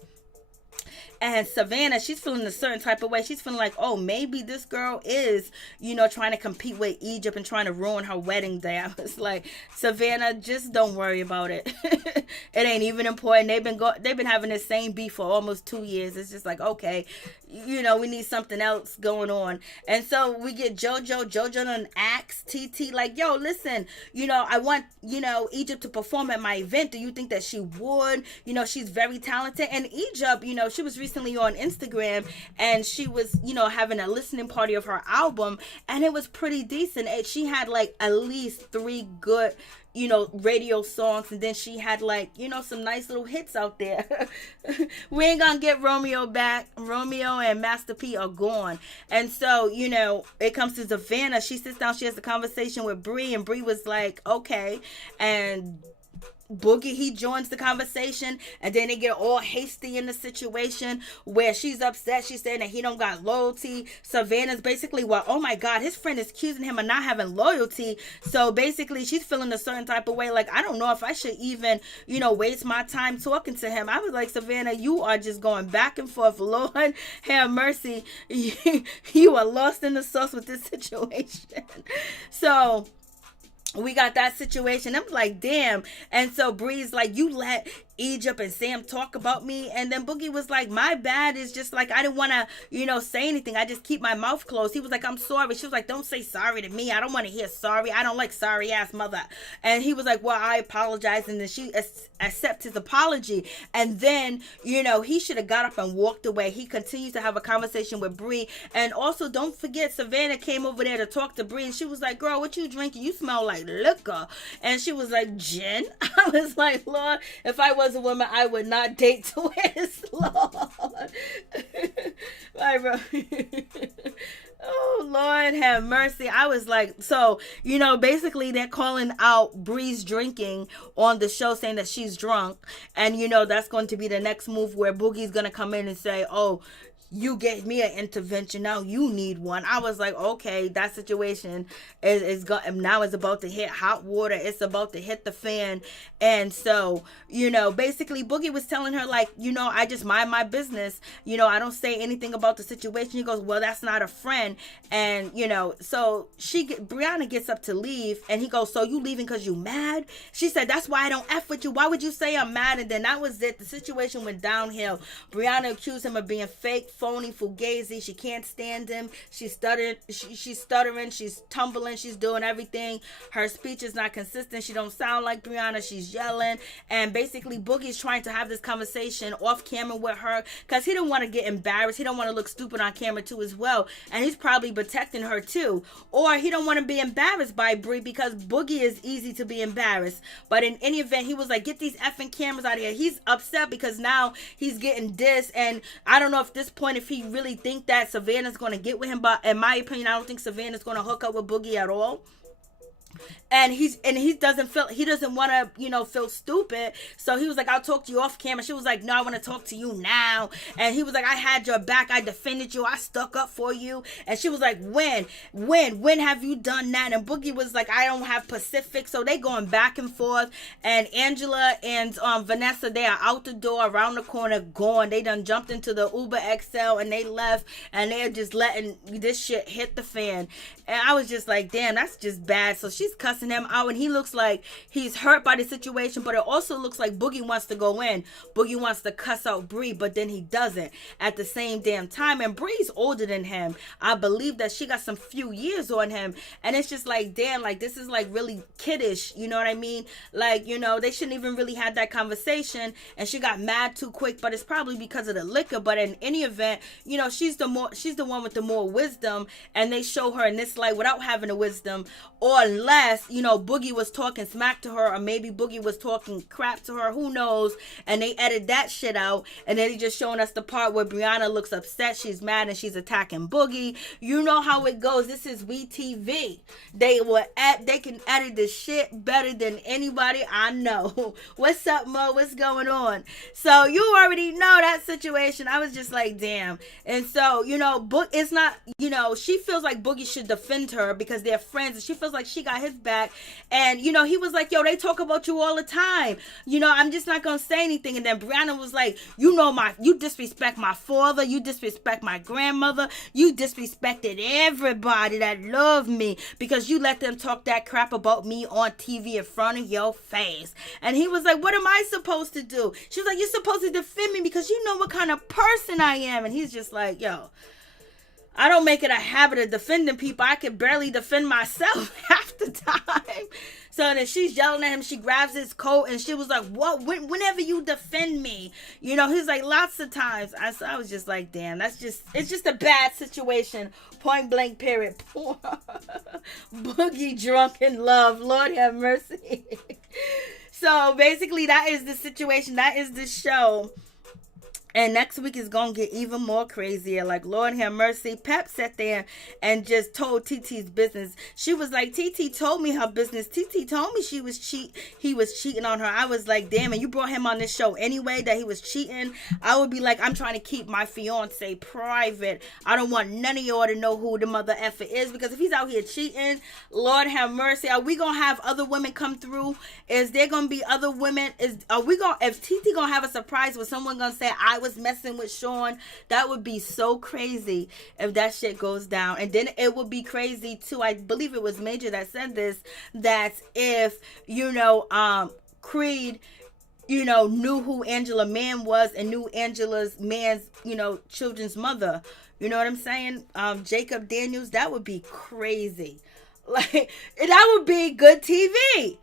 And Savannah, she's feeling a certain type of way. She's feeling like, oh, maybe this girl is, you know, trying to compete with Egypt and trying to ruin her wedding day. I was like, Savannah, just don't worry about it. It ain't even important. They've been having the same beef for almost 2 years. It's just like, okay, you know, we need something else going on. And so we get Jojo and ask TeeTee like, yo, listen, you know, I want, you know, Egypt to perform at my event. Do you think that she would? You know, she's very talented. And Egypt, you know, she was recently on Instagram, and she was, you know, having a listening party of her album, and it was pretty decent. And she had like at least 3 good, you know, radio songs, and then she had like, you know, some nice little hits out there. We ain't gonna get Romeo back. Romeo and Master P are gone. And so, you know, it comes to Savannah. She sits down, she has a conversation with Bree, and Bree was like, okay. And Boogie, he joins the conversation, and then they get all hasty in the situation where she's upset. She's saying that he don't got loyalty. Savannah's basically, well, oh my God, his friend is accusing him of not having loyalty. So basically, she's feeling a certain type of way. Like, I don't know if I should even, you know, waste my time talking to him. I was like, Savannah, you are just going back and forth. Lord have mercy. You are lost in the sauce with this situation. So we got that situation. I'm like, damn. And so Bree's like, you let Egypt and Sam talk about me. And then Boogie was like, my bad. Is just like, I didn't want to, you know, say anything. I just keep my mouth closed. He was like, I'm sorry. She was like, don't say sorry to me. I don't want to hear sorry. I don't like sorry ass mother. And he was like, well, I apologize. And then she accepts his apology. And then, you know, he should have got up and walked away. He continues to have a conversation with Bree. And also, don't forget, Savannah came over there to talk to Bree. And she was like, girl, what you drinking? You smell like liquor. And she was like, gin. I was like, Lord, if I was a woman, I would not date twins. Lord. Oh, Lord have mercy. I was like, so, you know, basically they're calling out Bree's drinking on the show, saying that she's drunk. And, you know, that's going to be the next move where Boogie's going to come in and say, oh, you gave me an intervention, now you need one. I was like, okay, that situation is now it's about to hit hot water. It's about to hit the fan. And so, you know, basically Boogie was telling her, like, you know, I just mind my business. You know, I don't say anything about the situation. He goes, well, that's not a friend. And, you know, so Brianna gets up to leave, and he goes, so you leaving because you mad? She said, that's why I don't F with you. Why would you say I'm mad? And then that was it. The situation went downhill. Brianna accused him of being fake, phony, fugazi. She can't stand him. She's stuttering, she's tumbling, she's doing everything. Her speech is not consistent. She don't sound like Brianna. She's yelling. And basically Boogie's trying to have this conversation off camera with her because he don't want to get embarrassed. He don't want to look stupid on camera too as well. And he's probably protecting her too. Or he don't want to be embarrassed by Brie because Boogie is easy to be embarrassed. But in any event, he was like, get these effing cameras out of here. He's upset because now he's getting dissed. And I don't know if this point, if he really think that Savannah's going to get with him, but in my opinion, I don't think Savannah's going to hook up with Boogie at all. And he doesn't want to, you know, feel stupid. So he was like, I'll talk to you off camera. She was like, no, I want to talk to you now. And he was like, I had your back. I defended you. I stuck up for you. And she was like, when have you done that? And Boogie was like, I don't have Pacific. So they going back and forth. And Angela and Vanessa, they are out the door, around the corner, gone. They done jumped into the Uber XL and they left. And they're just letting this shit hit the fan. And I was just like, damn, that's just bad. So she's cussing him out, and he looks like he's hurt by the situation, but it also looks like Boogie wants to go in. Boogie wants to cuss out Bree, but then he doesn't at the same damn time. And Bree's older than him. I believe that she got some few years on him, and it's just like, damn, like this is like really kiddish, you know what I mean? Like, you know, they shouldn't even really have that conversation, and she got mad too quick, but it's probably because of the liquor. But in any event, you know, she's the one with the more wisdom, and they show her in this light without having the wisdom, or unless, you know, Boogie was talking smack to her, or maybe Boogie was talking crap to her, who knows, and they edit that shit out, and then he just showing us the part where Brianna looks upset, she's mad, and she's attacking Boogie. You know how it goes. This is WeTV. They can edit this shit better than anybody I know. What's up, Mo? What's going on? So you already know that situation. I was just like, damn. And so, you know, it's not, you know, she feels like Boogie should defend her because they're friends, and she feels like she got his back. And, you know, he was like, yo, they talk about you all the time. You know, I'm just not going to say anything. And then Brianna was like, you know, you disrespect my father. You disrespect my grandmother. You disrespected everybody that loved me because you let them talk that crap about me on TV in front of your face. And he was like, what am I supposed to do? She was like, you're supposed to defend me because you know what kind of person I am. And he's just like, yo, I don't make it a habit of defending people. I can barely defend myself half the time. So then she's yelling at him. She grabs his coat and she was like, what? Whenever you defend me, you know, he's like, lots of times. I was just like, damn, it's just a bad situation. Point blank period. Poor Boogie drunk in love. Lord have mercy. So basically that is the situation. That is the show. And next week is going to get even more crazier. Like, Lord have mercy. Pep sat there and just told TeeTee's business. She was like, TeeTee told me her business. TeeTee told me he was cheating on her. I was like, damn, and you brought him on this show anyway that he was cheating. I would be like, I'm trying to keep my fiance private. I don't want none of y'all to know who the mother effer is. Because if he's out here cheating, Lord have mercy. Are we going to have other women come through? Is there going to be other women? If TeeTee going to have a surprise with someone going to say, I was messing with Shawn? That would be so crazy if that shit goes down. And then it would be crazy too, I believe it was Major that said this, that if, you know, Creed, you know, knew who Angela Man was and knew Angela's man's, you know, children's mother, you know what I'm saying, Jacob Daniels, that would be crazy. Like, that would be good TV.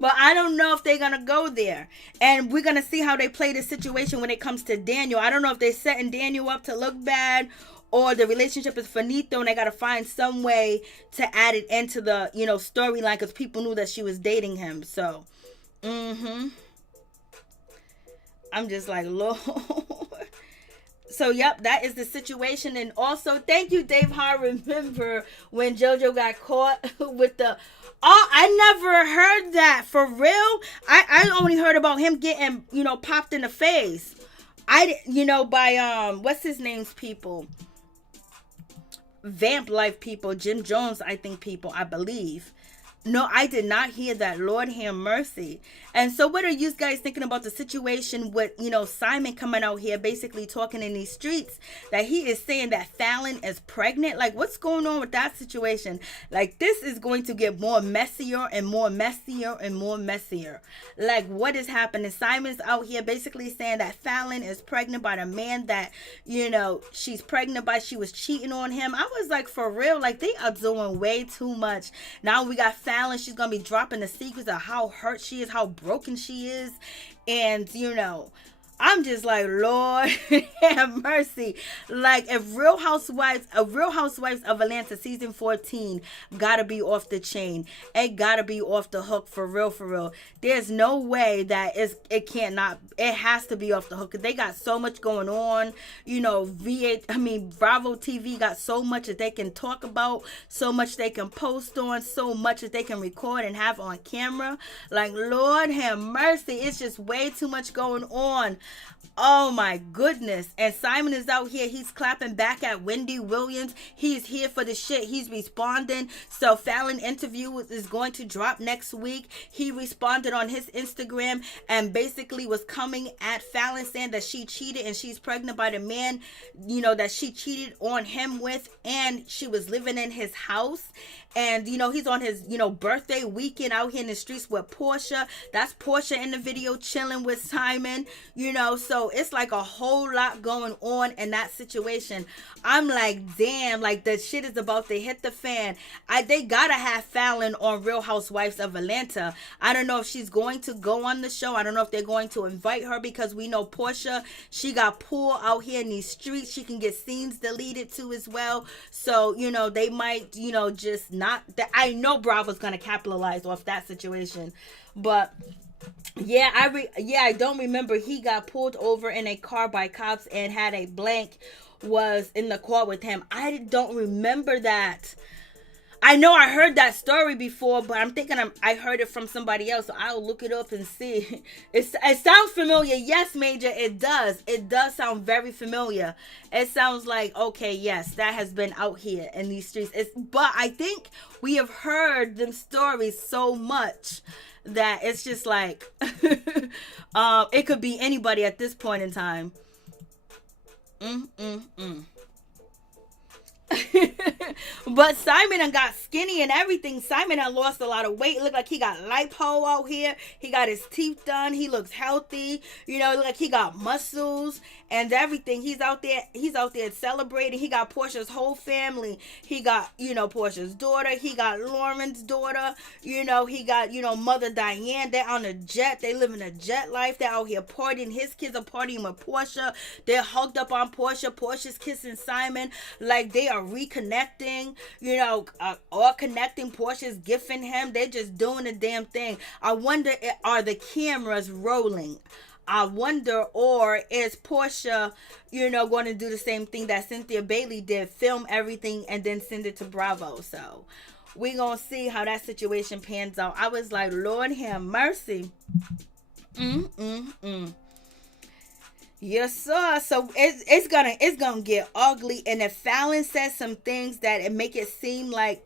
But I don't know if they're going to go there. And we're going to see how they play the situation when it comes to Daniel. I don't know if they're setting Daniel up to look bad or the relationship is finito and they got to find some way to add it into the, you know, storyline because people knew that she was dating him. So, I'm just like, Lord. So, yep, that is the situation. And also, thank you, Dave Hart. Remember when Jojo got caught with the... Oh, I never heard that. For real? I only heard about him getting, you know, popped in the face. You know, by, what's his name's people? Vamp Life people. Jim Jones, I think, people, I believe. No, I did not hear that. Lord have mercy. And so what are you guys thinking about the situation with, you know, Simon coming out here basically talking in these streets that he is saying that Fallon is pregnant? Like, what's going on with that situation? Like, this is going to get more messier and more messier and more messier. Like, what is happening? Simon's out here basically saying that Fallon is pregnant by the man that, you know, she's pregnant by. She was cheating on him. I was like, for real? Like, they are doing way too much. Now we got Fallon. She's going to be dropping the secrets of how hurt she is, how broken she is. And, you know, I'm just like, Lord have mercy. Like, if Real Housewives of Atlanta season 14 gotta be off the chain. It gotta be off the hook for real, for real. There's no way that it has to be off the hook. They got so much going on. You know, Bravo TV got so much that they can talk about, so much they can post on, so much that they can record and have on camera. Like, Lord have mercy. It's just way too much going on. Oh my goodness. And Simon is out here. He's clapping back at Wendy Williams. He's here for the shit. He's responding. So Fallon interview is going to drop next week. He responded on his Instagram and basically was coming at Fallon saying that she cheated and she's pregnant by the man, you know, that she cheated on him with, and she was living in his house. And, you know, he's on his, you know, birthday weekend out here in the streets with Portia. That's Portia in the video chilling with Simon, you know. So it's like a whole lot going on in that situation. I'm like, damn, like the shit is about to hit the fan. They gotta have Fallon on Real Housewives of Atlanta. I don't know if she's going to go on the show. I don't know if they're going to invite her because we know Portia, she got pulled out here in these streets. She can get scenes deleted too as well. So, you know, they might, you know, just not that. I know Bravo's gonna capitalize off that situation, but yeah, I don't remember. He got pulled over in a car by cops and had a blank was in the car with him. I don't remember that. I know I heard that story before, but I'm thinking I heard it from somebody else, so I'll look it up and see. It sounds familiar. Yes, Major, it does. It does sound very familiar. It sounds like, okay, yes, that has been out here in these streets. But I think we have heard them stories so much that it's just like, it could be anybody at this point in time. But Simon done got skinny and everything. Simon done lost a lot of weight. It looked like he got lipo out here. He got his teeth done. He looks healthy. You know, like he got muscles and everything. He's out there celebrating. He got Portia's whole family. He got, you know, Portia's daughter. He got Lauren's daughter. You know, he got, you know, Mother Diane. They're on a jet. They living a jet life. They're out here partying. His kids are partying with Portia. They're hugged up on Portia. Portia's kissing Simon. Like they are reconnecting, you know, all connecting. Portia's gifting him. They're just doing the damn thing. I wonder, are the cameras rolling? I wonder, or is Portia, you know, going to do the same thing that Cynthia Bailey did, film everything and then send it to Bravo? So we gonna see how that situation pans out. I was like, Lord have mercy. Yes, sir. So it's gonna get ugly. And if Fallon says some things that it make it seem like,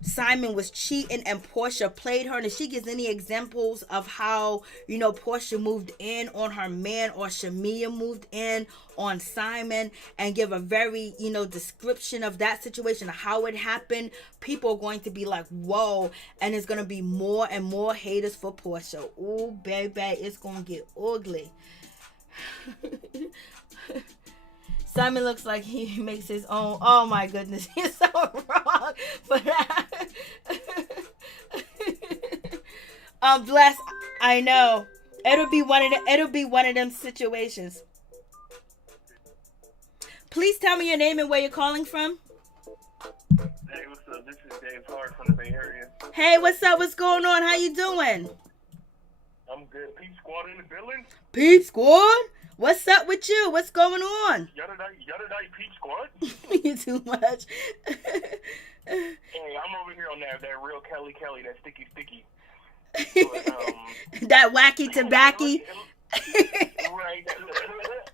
Simon was cheating and Portia played her, and if she gives any examples of how, you know, Portia moved in on her man or Shamia moved in on Simon, and give a very, you know, description of that situation, how it happened, people are going to be like, whoa, and it's going to be more and more haters for Portia. Ooh, baby, it's going to get ugly. Simon looks like he makes his own. Oh my goodness, he's so wrong for that. Bless. I know it'll be one of them situations. Please tell me your name and where you're calling from. Hey, what's up? This is Dave Hart from the Bay Area. Hey, what's up? What's going on? How you doing? I'm good. Peep Squad in the building. Peep Squad. What's up with you? What's going on? Yada Peep Squad. You too much. Hey, I'm over here on that real Kelly, that sticky. But, that wacky tobacco. Right.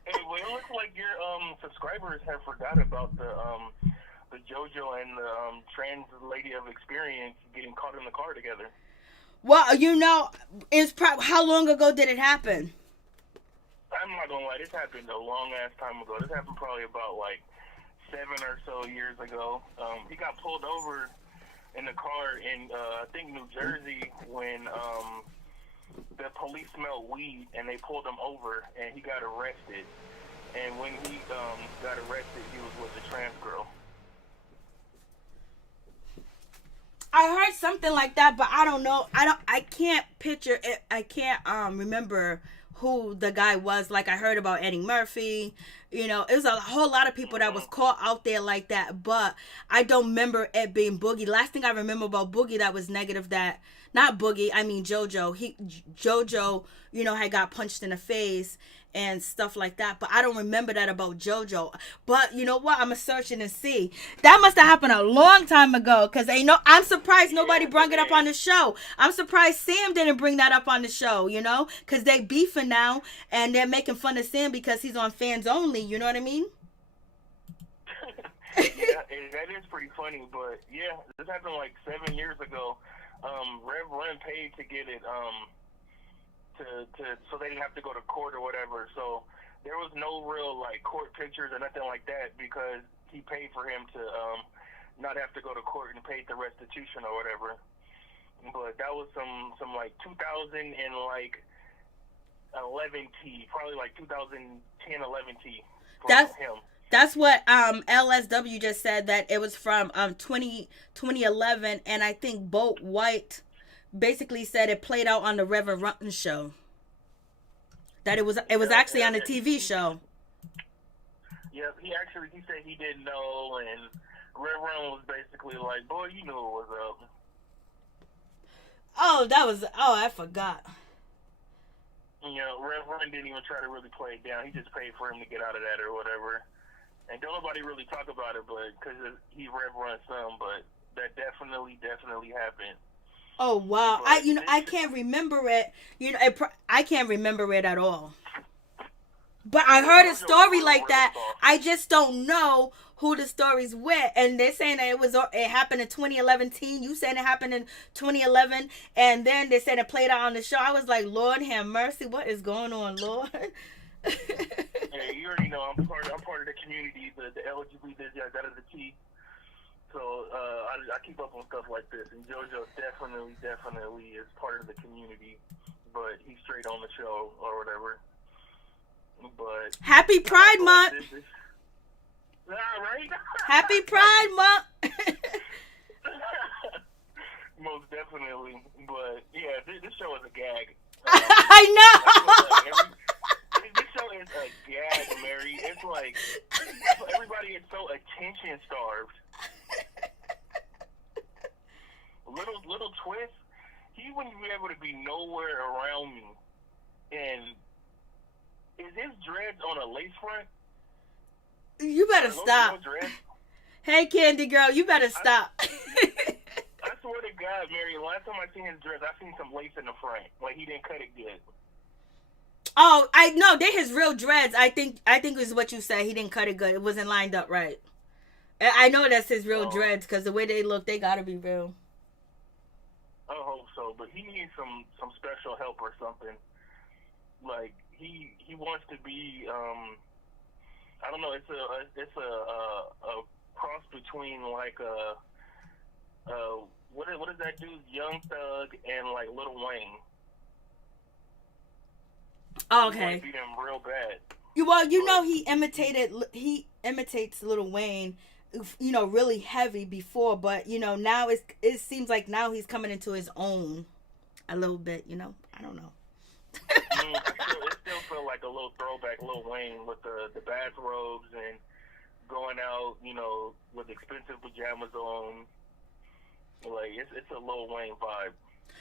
Hey, well, it looks like your subscribers have forgot about the Jojo and the trans lady of experience getting caught in the car together. Well, you know, how long ago did it happen? I'm not gonna lie, this happened a long ass time ago. This happened probably about like 7 or so years ago. He got pulled over in the car in I think New Jersey when the police smelled weed and they pulled him over and he got arrested. And when he got arrested, he was with a trans girl. I heard something like that, but I don't know. I can't picture it. I can't remember who the guy was. Like, I heard about Eddie Murphy. You know, it was a whole lot of people that was caught out there like that, but I don't remember it being Boogie. Last thing I remember about Boogie that was negative, that not Boogie, I mean Jojo. Jojo, you know, had got punched in the face and stuff like that, but I don't remember that about Jojo. But you know what? I'm gonna search it and see. That must have happened a long time ago, because I'm surprised nobody brought it up on the show. I'm surprised Sam didn't bring that up on the show, you know, because they beefing now and they're making fun of Sam because he's on Fans Only, you know what I mean? Yeah, that is pretty funny, but yeah, this happened like 7 years ago. Rev Run paid to get it so they didn't have to go to court or whatever. So there was no real like court pictures or nothing like that, because he paid for him to not have to go to court and paid the restitution or whatever. But that was some like 2011 T, probably like 2010, 11 T. That's him. That's what LSW just said, that it was from 2011, and I think Boat White basically said it played out on the Reverend Rutten show. That it was actually on a TV show. Yeah, he said he didn't know, and Reverend was basically like, boy, you knew what was up. I forgot. You know, Reverend didn't even try to really play it down. He just paid for him to get out of that or whatever. And don't nobody really talk about it, but because he Reverend's son, but that definitely happened. Oh wow! But I can't remember it. I can't remember it at all. But I heard a story like that. I just don't know who the story's with. And they're saying that it happened in 2011. You saying it happened in 2011, and then they said it played out on the show. I was like, Lord have mercy, what is going on, Lord? Hey, you already know I'm part of the community, the LGBT, that is the T. So I keep up on stuff like this, and Jojo definitely is part of the community, but he's straight on the show or whatever. But Happy Pride Month. Right? Happy Pride Month. Most definitely, but yeah, this show is a gag. I know. This show is a gag, Mary. It's like everybody is so attention starved. Little twist, he wouldn't be able to be nowhere around me. And is his dreads on a lace front? You better stop. Hey, Candy girl, you better stop. I swear to God, Mary, last time I seen his dreads, I seen some lace in the front. Like he didn't cut it good. Oh, I know they're his real dreads. I think is what you said. He didn't cut it good. It wasn't lined up right. I know that's his real dreads because the way they look, they gotta be real. I hope so, but he needs some special help or something. Like he wants to be. I don't know. It's a cross between like what is that dude? Young Thug and like Lil Wayne. Oh, okay. He wants to beat him real bad. Well, you know he imitates Lil Wayne, you know, really heavy before, but you know now it seems like now he's coming into his own a little bit. You know, I don't know. It still felt like a little throwback Lil Wayne with the bathrobes and going out, you know, with expensive pajamas on. Like it's a Lil Wayne vibe.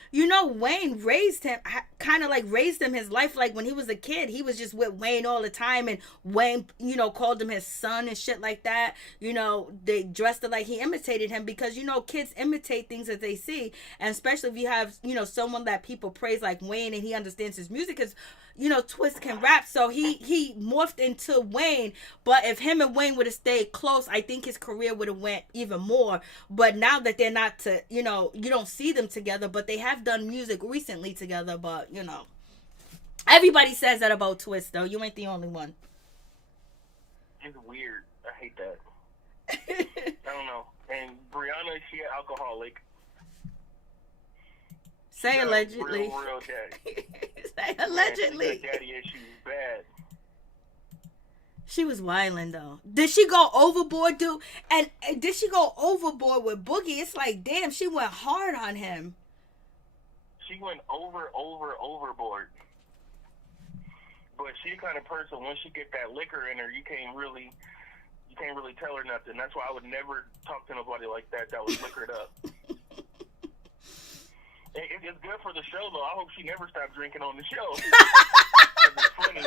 You know, Wayne raised him, kind of like raised him his life. Like when he was a kid, he was just with Wayne all the time. And Wayne, you know, called him his son and shit like that. You know, they dressed it like he imitated him because, you know, kids imitate things that they see. And especially if you have, you know, someone that people praise like Wayne and he understands his music because, you know, Twist can rap. So he morphed into Wayne. But if him and Wayne would have stayed close, I think his career would have went even more. But now that they're not you know, you don't see them together, but they have done music recently together. But, you know, everybody says that about Twist, though. You ain't the only one. It's weird. I hate that. I don't know. And Brianna, she an alcoholic. Say allegedly. Real daddy. Say allegedly. Daddy issues bad. She was wildin' though. Did she go overboard, dude? And did she go overboard with Boogie? It's like, damn, she went hard on him. She went overboard. But she the kind of person, once she get that liquor in her, you can't really tell her nothing. That's why I would never talk to nobody like that was liquored up. It's good for the show, though. I hope she never stops drinking on the show. It's funny.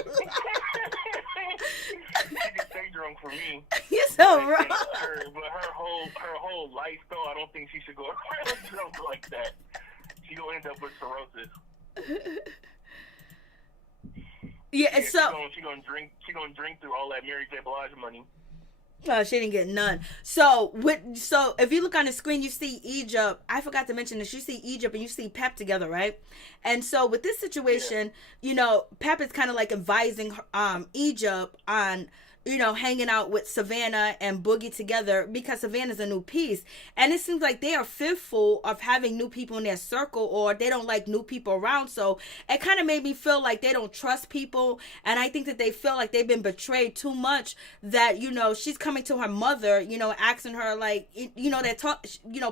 She can stay drunk for me. You're so wrong. But her whole life, though, I don't think she should go around drunk like that. She gonna end up with cirrhosis. Yeah, so she gonna drink through all that Mary J. Blige money. Oh, she didn't get none. So if you look on the screen, you see Egypt. I forgot to mention this. You see Egypt and you see Pep together, right? And so with this situation, you know, Pep is kind of like advising Egypt on, you know, hanging out with Savannah and Boogie together because Savannah's a new piece. And it seems like they are fearful of having new people in their circle or they don't like new people around. So it kind of made me feel like they don't trust people. And I think that they feel like they've been betrayed too much that, you know, she's coming to her mother, you know, asking her like, you know,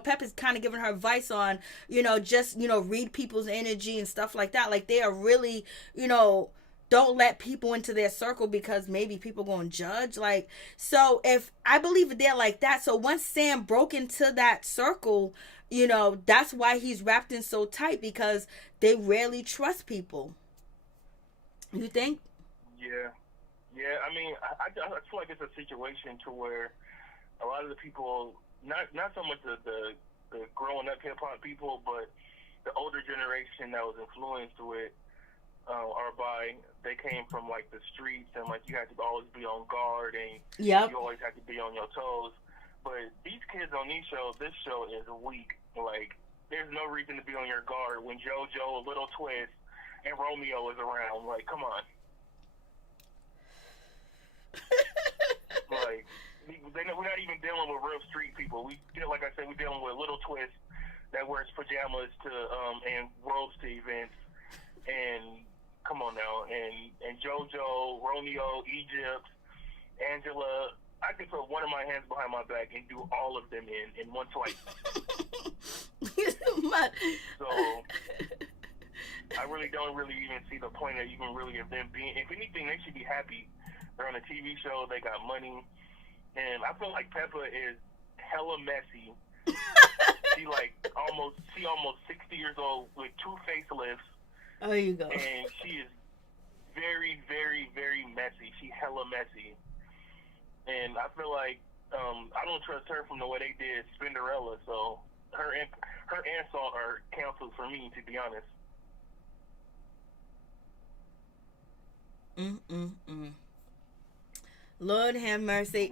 Pep is kind of giving her advice on, you know, just, you know, read people's energy and stuff like that. Like they are really, you know, don't let people into their circle because maybe people gonna judge. Like, so if I believe they're like that, so once Sam broke into that circle, you know, that's why he's wrapped in so tight because they rarely trust people. You think? Yeah. I mean, I feel like it's a situation to where a lot of the people, not so much the growing up hip hop people, but the older generation that was influenced with. They came from like the streets and like you had to always be on guard and you always had to be on your toes. But these kids on this show is weak. Like there's no reason to be on your guard when JoJo, Little Twist, and Romeo is around. Like, come on. Like, we're not even dealing with real street people. Like I said, we're dealing with Little Twist that wears pajamas to and robes to events. And come on now, and Jojo, Romeo, Egypt, Angela. I could put one of my hands behind my back and do all of them in one swipe. So I really don't even see the point of even really of them being. If anything, they should be happy. They're on a TV show. They got money, and I feel like Peppa is hella messy. She almost 60 years old with 2 facelifts. Oh, there you go. And she is very, very, very messy. She hella messy. And I feel like I don't trust her from the way they did Spinderella. So her and Salt are canceled for me, to be honest. Lord have mercy.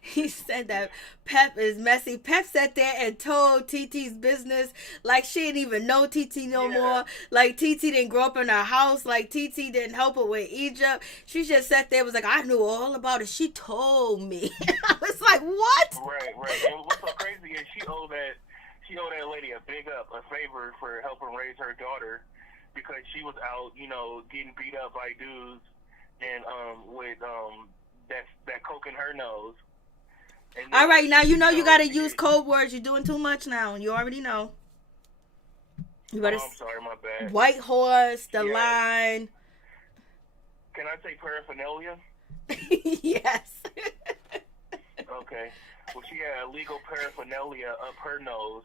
He said that Pep is messy. Pep sat there and told TeeTee's business like she didn't even know TeeTee no more. Like TeeTee didn't grow up in her house. Like TeeTee didn't help her with Egypt. She just sat there and was like, I knew all about it. She told me. I was like, what? Right. And what's so crazy is she owed that lady a big up, a favor for helping raise her daughter, because she was out, getting beat up by dudes and with that coke in her nose. And then, all right, now you gotta use code words. You're doing too much now. You already know. You better. I'm sorry, my bad. White horse, the line. Can I say paraphernalia? Yes. Okay. Well, she had illegal paraphernalia up her nose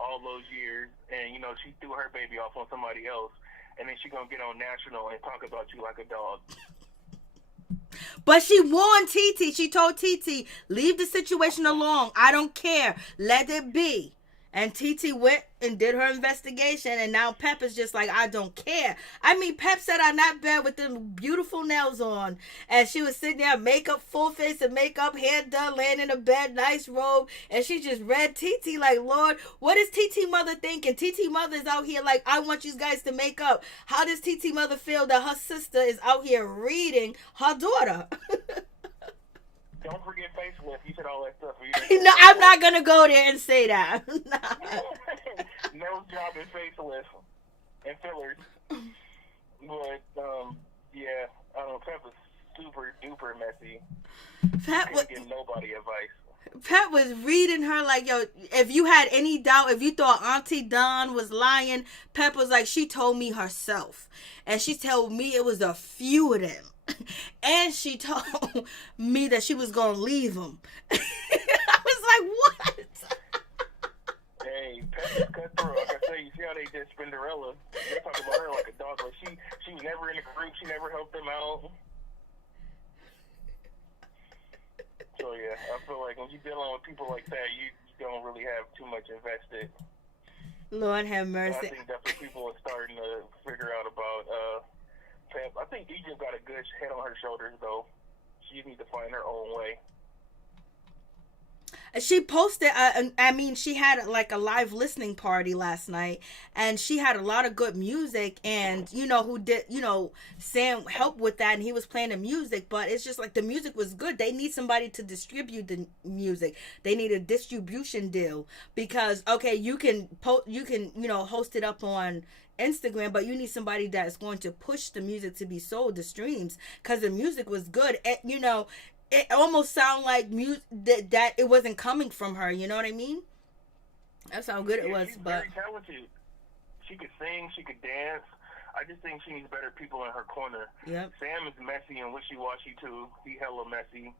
all those years, and she threw her baby off on somebody else, and then she gonna get on national and talk about you like a dog. But she warned TeeTee. She told TeeTee, leave the situation alone. I don't care. Let it be. And TeeTee went and did her investigation, and now Pep is just like, I don't care. I mean, Pep sat on that bed with them beautiful nails on, and she was sitting there, makeup, full face of makeup, hair done, laying in the bed, nice robe, and she just read TeeTee like, Lord, what is TeeTee mother thinking? TeeTee mother is out here like, I want you guys to make up. How does TeeTee mother feel that her sister is out here reading her daughter? Don't forget facelift. You said all that stuff. No, I'm not going to go there and say that. Nose job and facelift and fillers. But, yeah, I don't know. Pep was super duper messy. Pep couldn't give nobody advice. Pep was reading her like, yo, if you had any doubt, if you thought Auntie Dawn was lying, Pep was like, she told me herself. And she told me it was a few of them. And she told me that she was going to leave him. I was like, what? Hey, Pep is cutthroat. Like I say, you see how they did Spinderella? They talk about her like a dog. But she was never in a group. She never helped them out. So, yeah, I feel like when you're dealing with people like that, you don't really have too much invested. Lord have mercy. I think definitely people are starting to figure out about Pep. I think Egypt got a good head on her shoulders, though. She needs to find her own way. She posted, she had like a live listening party last night, and she had a lot of good music, and who did, Sam helped with that, and he was playing the music, but it's just like the music was good. They need somebody to distribute the music. They need a distribution deal, because, okay, you can host it up on Instagram, but you need somebody that's going to push the music to be sold to streams, because the music was good. It almost sounded like music that it wasn't coming from her. You know what I mean? That's how good it was. She's but very talented. She could sing. She could dance. I just think she needs better people in her corner. Yep. Sam is messy and wishy-washy too. He hella messy.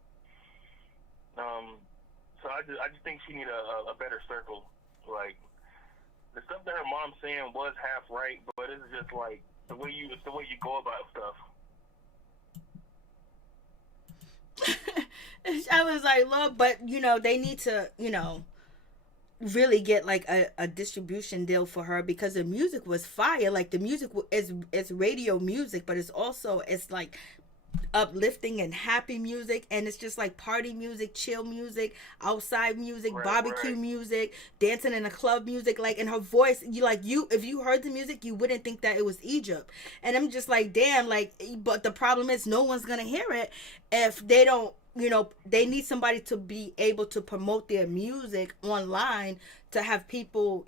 So I just think she need a better circle. Like, the stuff that her mom's saying was half right, but it's just like it's the way you go about stuff. I was like, look, but they need to, really get like a distribution deal for her, because the music was fire. Like, the music is radio music, but it's like uplifting and happy music, and it's just like party music, chill music, outside music, Right, barbecue right. music, dancing in a club music. Like, in her voice, if you heard the music, you wouldn't think that it was Egypt. And I'm just like, damn. Like, but the problem is no one's gonna hear it if they don't. They need somebody to be able to promote their music online, to have people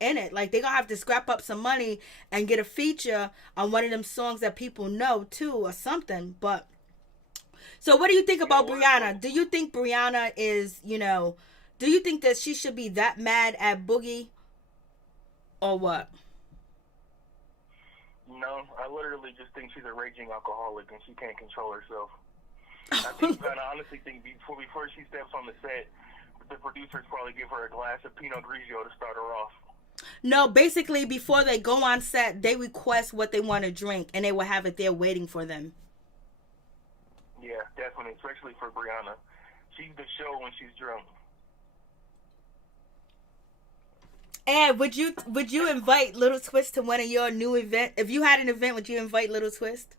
in it. Like, they gonna have to scrap up some money and get a feature on one of them songs that people know too, or something. But so what do you think about Brianna? Do you think Brianna is, do you think that she should be that mad at Boogie, or what? No, I literally just think she's a raging alcoholic and she can't control herself. I think, I honestly think before she steps on the set, the producers probably give her a glass of Pinot Grigio to start her off. No, basically before they go on set, they request what they want to drink, and they will have it there waiting for them. Yeah, definitely, especially for Brianna. She's the show when she's drunk. And would you invite Little Twist to one of your new events? If you had an event, would you invite Little Twist?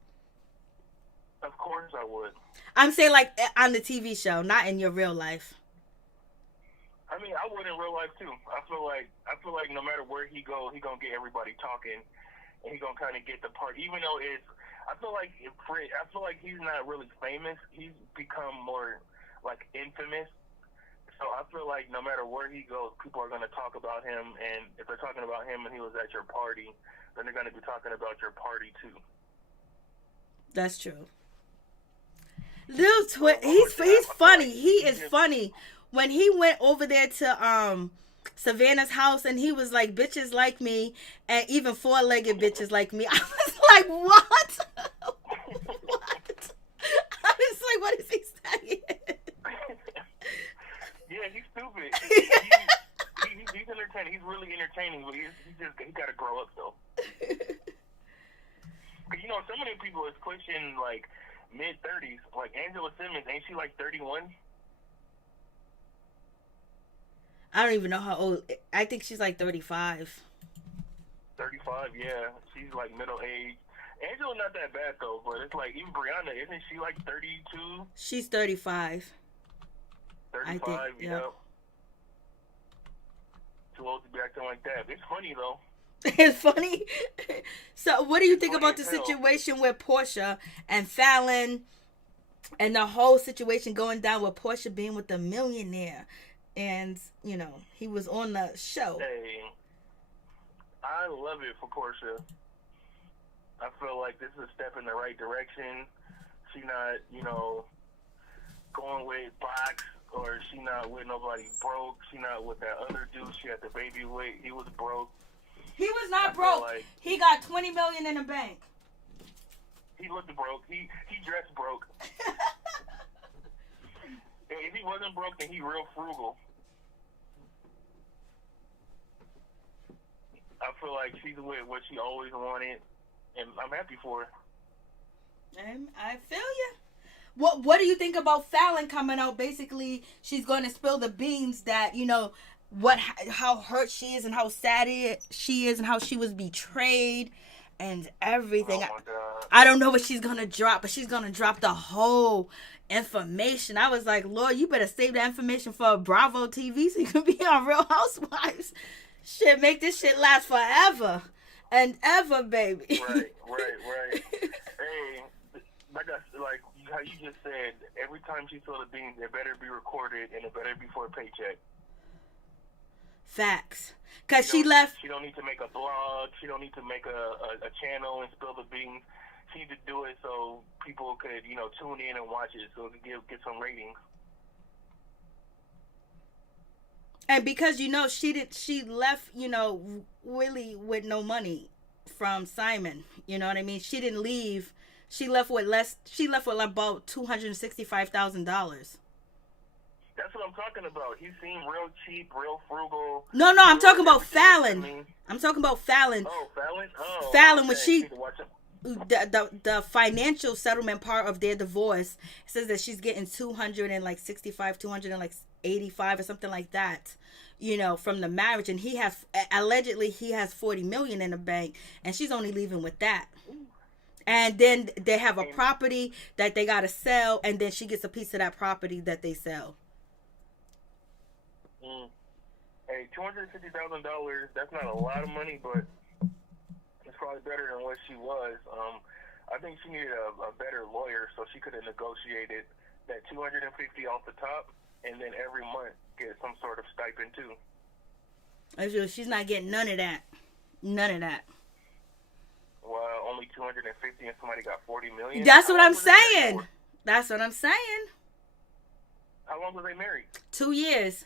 Of course I would. I'm saying, like, on the TV show, not in your real life. I mean, I would in real life too. I feel like no matter where he goes, he gonna get everybody talking, and he gonna kind of get the part. Even though I feel like he's not really famous. He's become more like infamous. So I feel like no matter where he goes, people are gonna talk about him. And if they're talking about him and he was at your party, then they're gonna be talking about your party too. That's true. Little Twist, he's funny. He is funny. When he went over there to Savannah's house, and he was like, bitches like me, and even four-legged bitches like me, I was like, what? What? I was like, what is he saying? Yeah, he's stupid. He's entertaining. He's really entertaining, but he got to grow up though. Cause some of them people is pushing like mid-30s. Like Angela Simmons, ain't she like 31? I don't even know how old. I think she's like 35. 35, yeah. She's like middle age. Angela not that bad though, but it's like even Brianna, isn't she like 32? She's 35. 35, I think, yeah. Too old to be acting like that. It's funny though. It's funny. So what do you think about the situation with Portia and Fallon, and the whole situation going down with Portia being with the millionaire? And, he was on the show. Hey, I love it for Portia. I feel like this is a step in the right direction. She not, going with Box, or she not with nobody broke. She not with that other dude she had the baby with. He was broke. He was not broke. Like he got $20 million in the bank. He looked broke. He dressed broke. If he wasn't broke, then he real frugal. I feel like she's with what she always wanted, and I'm happy for her. I feel you. What do you think about Fallon coming out? Basically, she's going to spill the beans that, how hurt she is and how sad she is and how she was betrayed and everything. Oh my God. I don't know what she's going to drop, but she's going to drop the whole information. I was like, Lord, you better save that information for Bravo TV so you can be on Real Housewives. Shit, make this shit last forever and ever, baby. Right. Hey, like how you just said, every time she spill the beans, it better be recorded and it better be for a paycheck. Facts. Because she left. She don't need to make a blog. She don't need to make a channel and spill the beans. She need to do it so people could, tune in and watch it so it could get some ratings. And because, she left, really with no money from Simon. You know what I mean? She didn't leave. She left with about $265,000. That's what I'm talking about. He seemed real cheap, real frugal. No, I'm talking about Fallon. I'm talking about Fallon. Oh, Fallon? Oh. Fallon, okay. when the financial settlement part of their divorce says that she's getting 285 or something like that, from the marriage, and he has 40 million in the bank, and she's only leaving with that. And then they have a property that they got to sell, and then she gets a piece of that property that they sell. Hey, $250,000, that's not a lot of money, but it's probably better than what she was. I think she needed a better lawyer, so she could have negotiated that $250 off the top, and then every month get some sort of stipend too. She's not getting none of that. None of that. Well, only $250, and somebody got $40 million. That's what I'm saying. That's what I'm saying. How long was they married? 2 years.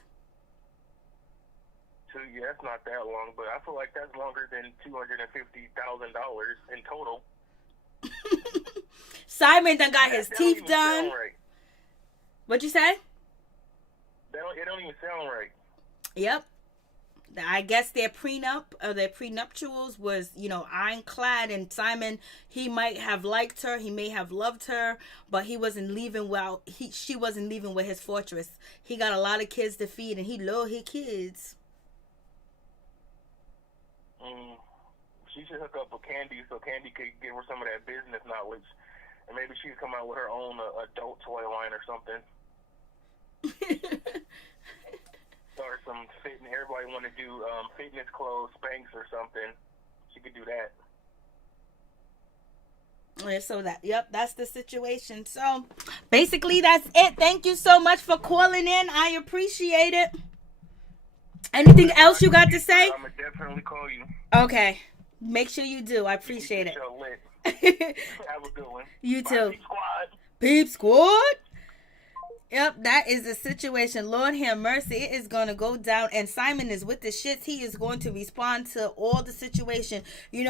2 years. That's not that long, but I feel like that's longer than $250,000 in total. Simon done got his teeth done. Right. What'd you say? It don't even sound right. Yep. I guess their prenuptials was, ironclad, and Simon, he might have liked her, he may have loved her, but he wasn't leaving she wasn't leaving with his fortress. He got a lot of kids to feed, and he loved his kids. She should hook up with Candy so Candy could give her some of that business knowledge, and maybe she could come out with her own adult toy line or something. Or some fitness. Everybody want to do fitness clothes, Spanx or something. She could do that. Yeah, so that's the situation. So basically that's it. Thank you so much for calling in. I appreciate it. Anything else you got to say? I'm gonna definitely call you. Okay. Make sure you do. I appreciate it. Have a good one. You too. Peep Squad. Peep Squad. Yep, that is the situation. Lord have mercy. It is going to go down. And Simon is with the shits. He is going to respond to all the situation.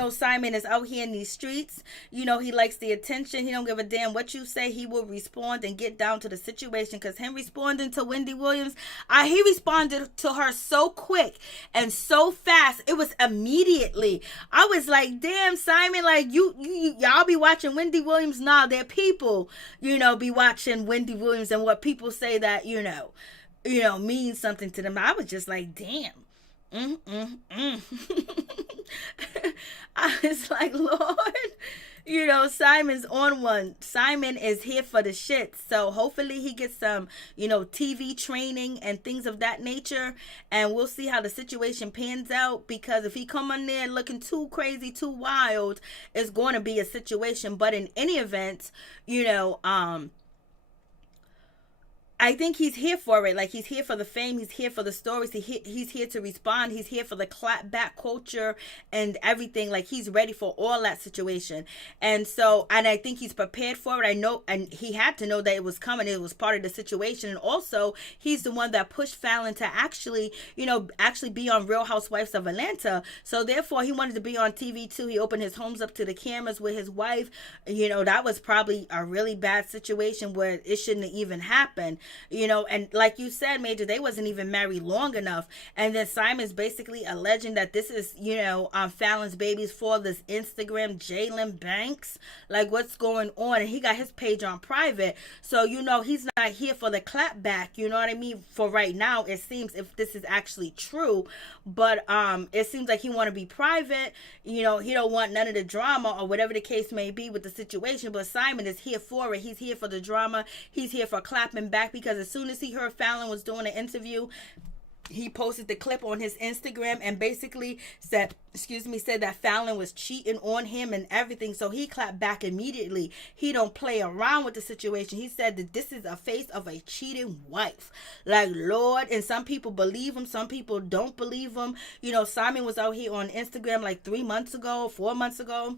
Simon is out here in these streets. He likes the attention. He don't give a damn what you say. He will respond and get down to the situation. Because him responding to Wendy Williams, he responded to her so quick and so fast. It was immediately. I was like, damn, Simon, like y'all be watching Wendy Williams now. They're people, be watching Wendy Williams and what people say that means something to them. I was just like, damn. I was like, Lord, Simon's on one. Simon is here for the shit. So hopefully he gets some, TV training and things of that nature. And we'll see how the situation pans out. Because if he come on there looking too crazy, too wild, it's going to be a situation. But in any event, I think he's here for it. Like, he's here for the fame. He's here for the stories. He's here to respond. He's here for the clap back culture and everything. Like, he's ready for all that situation. And I think he's prepared for it. I know, and he had to know that it was coming. It was part of the situation. And also, he's the one that pushed Fallon to actually be on Real Housewives of Atlanta. So, therefore, he wanted to be on TV, too. He opened his homes up to the cameras with his wife. That was probably a really bad situation where it shouldn't have even happened. And like you said, Major, they wasn't even married long enough. And then Simon's basically alleging that this is, Fallon's baby's father's Instagram, Jalen Banks. Like, what's going on? And he got his page on private. So, he's not here for the clap back. You know what I mean? For right now, it seems, if this is actually true. But it seems like he want to be private. He don't want none of the drama or whatever the case may be with the situation. But Simon is here for it. He's here for the drama. He's here for clapping back, because as soon as he heard Fallon was doing an interview, he posted the clip on his Instagram and basically said that Fallon was cheating on him and everything. So he clapped back immediately. He don't play around with the situation. He said that this is a face of a cheating wife. Like, Lord, and some people believe him. Some people don't believe him. Simon was out here on Instagram like 4 months ago.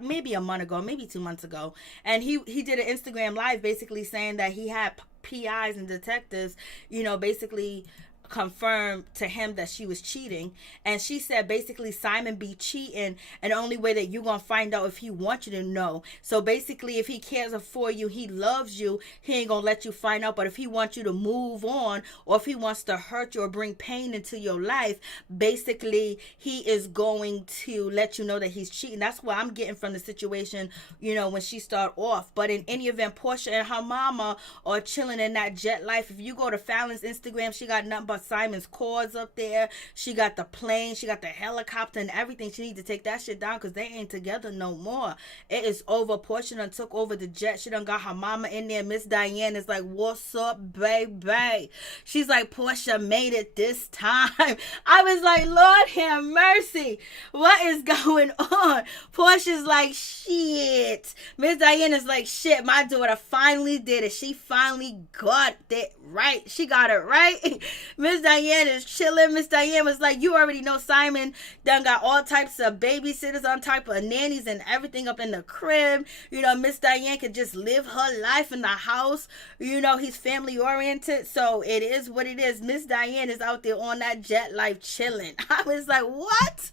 Maybe a month ago, maybe 2 months ago. And he did an Instagram live basically saying that he had PIs and detectives, basically confirmed to him that she was cheating. And she said basically Simon be cheating, and the only way that you gonna find out if he wants you to know. So basically, if he cares for you, he loves you, he ain't gonna let you find out. But if he wants you to move on, or if he wants to hurt you or bring pain into your life, basically he is going to let you know that he's cheating. That's what I'm getting from the situation, when she start off. But in any event, Portia and her mama are chilling in that jet life. If you go to Fallon's Instagram, she got nothing but got Simon's cause up there. She got the plane. She got the helicopter and everything. She need to take that shit down because they ain't together no more. It is over. Portia done took over the jet. She done got her mama in there. Miss Diane is like, what's up, baby? She's like, Portia made it this time. I was like, Lord have mercy. What is going on? Portia's like, shit. Miss Diane is like, shit, my daughter finally did it. She finally got it right. She got it right. Miss Diane is chilling. Miss Diane was like, you already know Simon done got all types of babysitters, on type of nannies and everything up in the crib. You know, Miss Diane could just live her life in the house. You know, he's family oriented, so it is what it is. Miss Diane is out there on that jet life chilling. I was like, what?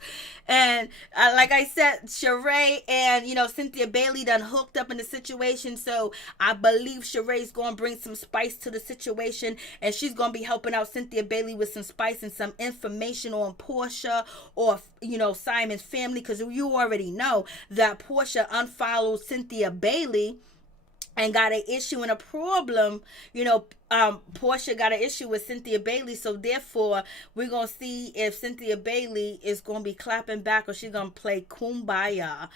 And like I said, Sheree and, you know, Cynthia Bailey done hooked up in the situation. So I believe Sheree's going to bring some spice to the situation. And she's going to be helping out Cynthia Bailey with some spice and some information on Portia or, you know, Simon's family. Because you already know that Portia unfollowed Cynthia Bailey and got an issue and a problem. You know, Portia got an issue with Cynthia Bailey, so therefore we're gonna see if Cynthia Bailey is gonna be clapping back or she's gonna play kumbaya.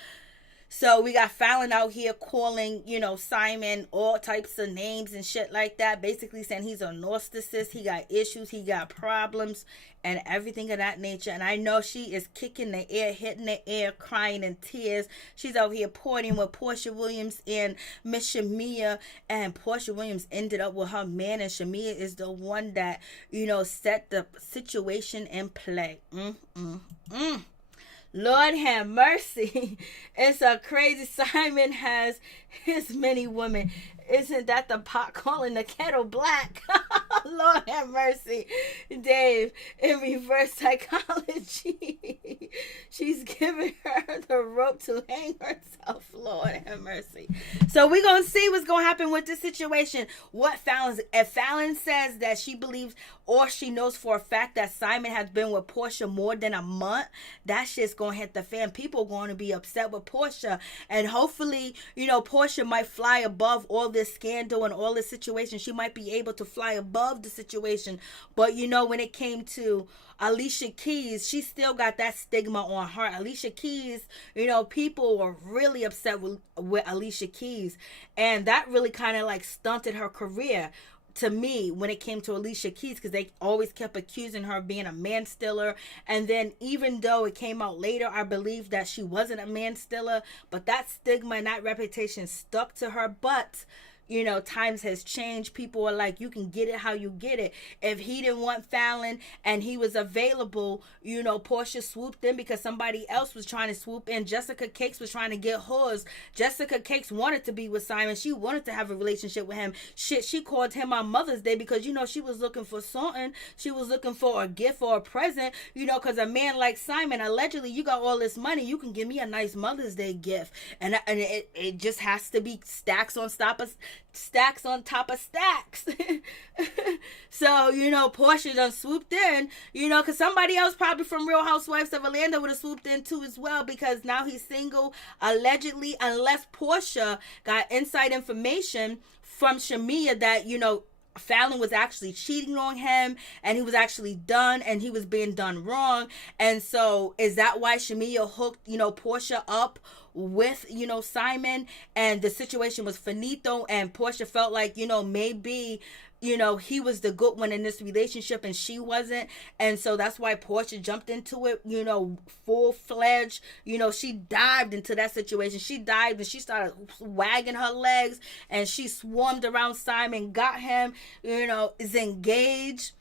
So we got Fallon out here calling, you know, Simon all types of names and shit like that, basically saying he's a narcissist, he got issues, he got problems, and everything of that nature. And I know she is kicking the air, hitting the air, crying in tears. She's out here partying with Portia Williams and Miss Shamia, and Portia Williams ended up with her man, and Shamia is the one that, you know, set the situation in play. Lord have mercy. It's a crazy. Simon has his many women. Isn't that the pot calling the kettle black? Lord have mercy. Dave, in reverse psychology, she's giving her the rope to hang herself. Lord have mercy. So we're going to see what's going to happen with this situation. If Fallon says that she believes or she knows for a fact that Simon has been with Portia more than a month, that shit's going to hit the fan. People are going to be upset with Portia. And hopefully, you know, Portia might fly above all this scandal and all this situation. She might be able to fly above the situation. But, you know, when it came to Alicia Keys, she still got that stigma on her. Alicia Keys, you know, people were really upset with Alicia Keys. And that really kind of like stunted her career, to me, when it came to Alicia Keys, because they always kept accusing her of being a man stealer. And then even though it came out later, I believe that she wasn't a man stealer, but that stigma and that reputation stuck to her. But you know, times has changed. People are like, you can get it how you get it. If he didn't want Fallon and he was available, you know, Portia swooped in because somebody else was trying to swoop in. Jessica Cakes was trying to get hers. Jessica Cakes wanted to be with Simon. She wanted to have a relationship with him. Shit, she called him on Mother's Day because, you know, she was looking for something. She was looking for a gift or a present, you know, because a man like Simon, allegedly, you got all this money, you can give me a nice Mother's Day gift. And it just has to be stacks on top of stacks. So, you know, Portia done swooped in, you know, because somebody else probably from Real Housewives of Orlando would have swooped in too as well, because now he's single, allegedly, unless Portia got inside information from Shamia that, you know, Fallon was actually cheating on him and he was actually done and he was being done wrong. And so is that why Shamia hooked, you know, Portia up with, you know, Simon, and the situation was finito, and Portia felt like, you know, maybe, you know, he was the good one in this relationship and she wasn't. And so that's why Portia jumped into it, you know, full-fledged. You know, she dived into that situation. She dived and she started wagging her legs and she swarmed around Simon, got him, you know, is engaged.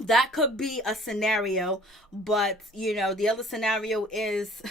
That could be a scenario, but, you know, the other scenario is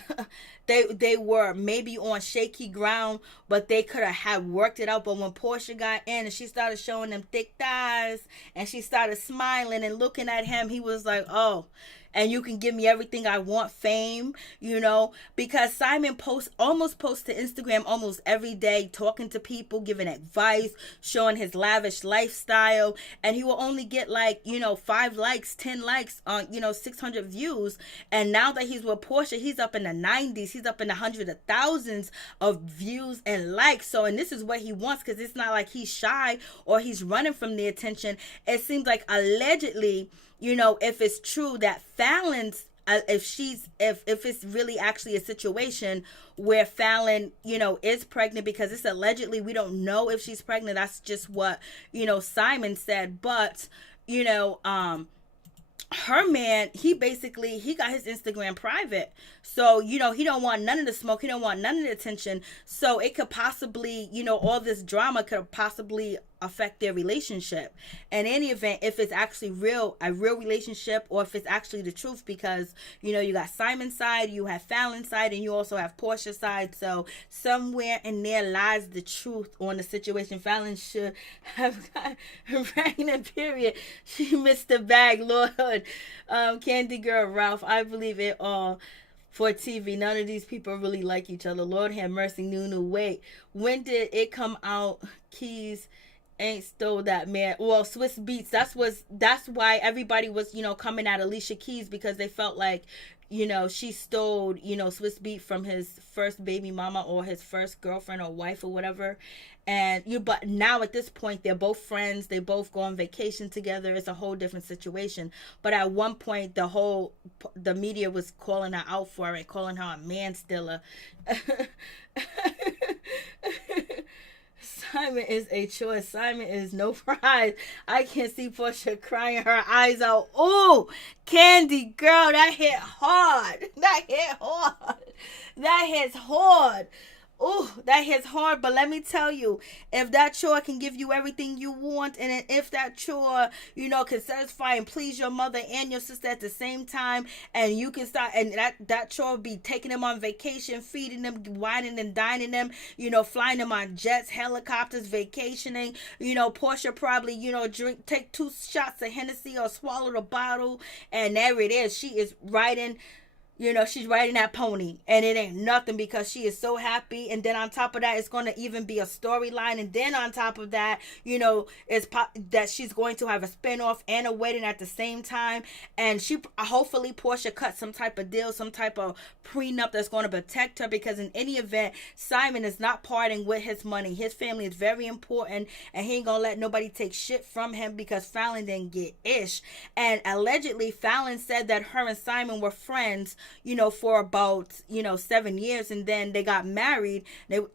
they were maybe on shaky ground, but they could have worked it out. But when Portia got in and she started showing them thick thighs and she started smiling and looking at him, he was like, oh, and you can give me everything I want, fame, you know, because Simon almost posts to Instagram almost every day, talking to people, giving advice, showing his lavish lifestyle, and he will only get like, you know, 5 likes, 10 likes on, you know, 600 views. And now that he's with Portia, he's up in the 90s, he's up in the hundreds of thousands of views and likes. So, and this is what he wants, because it's not like he's shy or he's running from the attention. It seems like allegedly, if it's true that Fallon's, if it's really actually a situation where Fallon, is pregnant, because it's allegedly, we don't know if she's pregnant. That's just what, Simon said. But, her man, he got his Instagram private. So, he don't want none of the smoke. He don't want none of the attention. So it could possibly, all this drama could possibly affect their relationship. In any event, if it's actually a real relationship, or if it's actually the truth, because, you got Simon's side, you have Fallon's side, and you also have Portia's side. So somewhere in there lies the truth on the situation. Fallon should have got pregnant, period. She missed the bag, Lord. Candy Girl, Ralph, I believe it all. For TV, none of these people really like each other. Lord have mercy. Nunu, wait, when did it come out? Keys ain't stole that man. Well, Swiss Beats, that's why everybody was, coming at Alicia Keys, because they felt like, she stole, Swiss Beat from his first baby mama, or his first girlfriend or wife or whatever. But now at this point, they're both friends. They both go on vacation together. It's a whole different situation. But at one point, the media was calling her out for it, calling her a man stealer. Simon is a choice. Simon is no prize. I can see Portia crying her eyes out. Oh, Candy Girl, that hit hard. That hits hard. Oh, that hits hard. But let me tell you, if that chore can give you everything you want, and if that chore, can satisfy and please your mother and your sister at the same time, and you can start, and that chore will be taking them on vacation, feeding them, wining and dining them, flying them on jets, helicopters, vacationing, Portia probably, take 2 shots of Hennessy or swallow the bottle, and there it is. She is riding. She's riding that pony, and it ain't nothing, because she is so happy. And then on top of that, it's going to even be a storyline. And then on top of that, that she's going to have a spinoff and a wedding at the same time. And hopefully Portia cut some type of deal, some type of prenup that's going to protect her, because in any event, Simon is not parting with his money. His family is very important, and he ain't going to let nobody take shit from him, because Fallon didn't get ish. And allegedly, Fallon said that her and Simon were friends, for about, 7 years, and then they got married.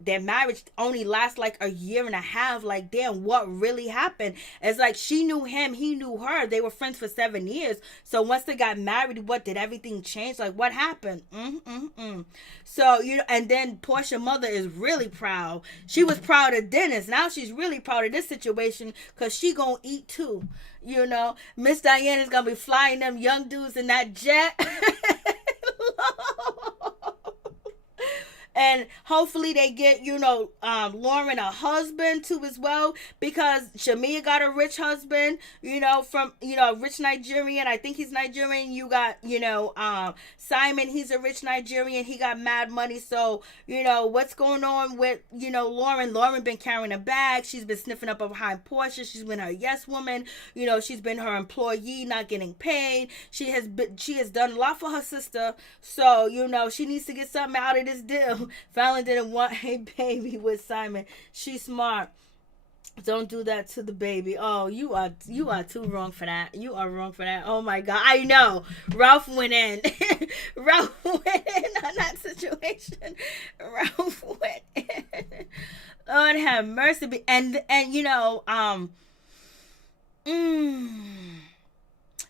Their marriage only lasts like a year and a half. Like, damn, what really happened? It's like she knew him, he knew her. They were friends for 7 years. So once they got married, what did everything change? Like, what happened? So, and then Portia's mother is really proud. She was proud of Dennis. Now she's really proud of this situation, because she gonna eat too. Miss Diana's gonna be flying them young dudes in that jet. And hopefully they get, Lauren a husband too as well, because Shamia got a rich husband, from, a rich Nigerian. I think he's Nigerian. You got, Simon, he's a rich Nigerian. He got mad money. So, what's going on with, Lauren? Lauren been carrying a bag. She's been sniffing up behind Portia. She's been her yes woman. She's been her employee, not getting paid. She has done a lot for her sister. So, she needs to get something out of this deal. Fallon didn't want a baby with Simon. She's smart. Don't do that to the baby. Oh, you are too wrong for that. You are wrong for that. Oh my God. I know. Ralph went in. Ralph went in on that situation. Ralph went in. Lord have mercy. And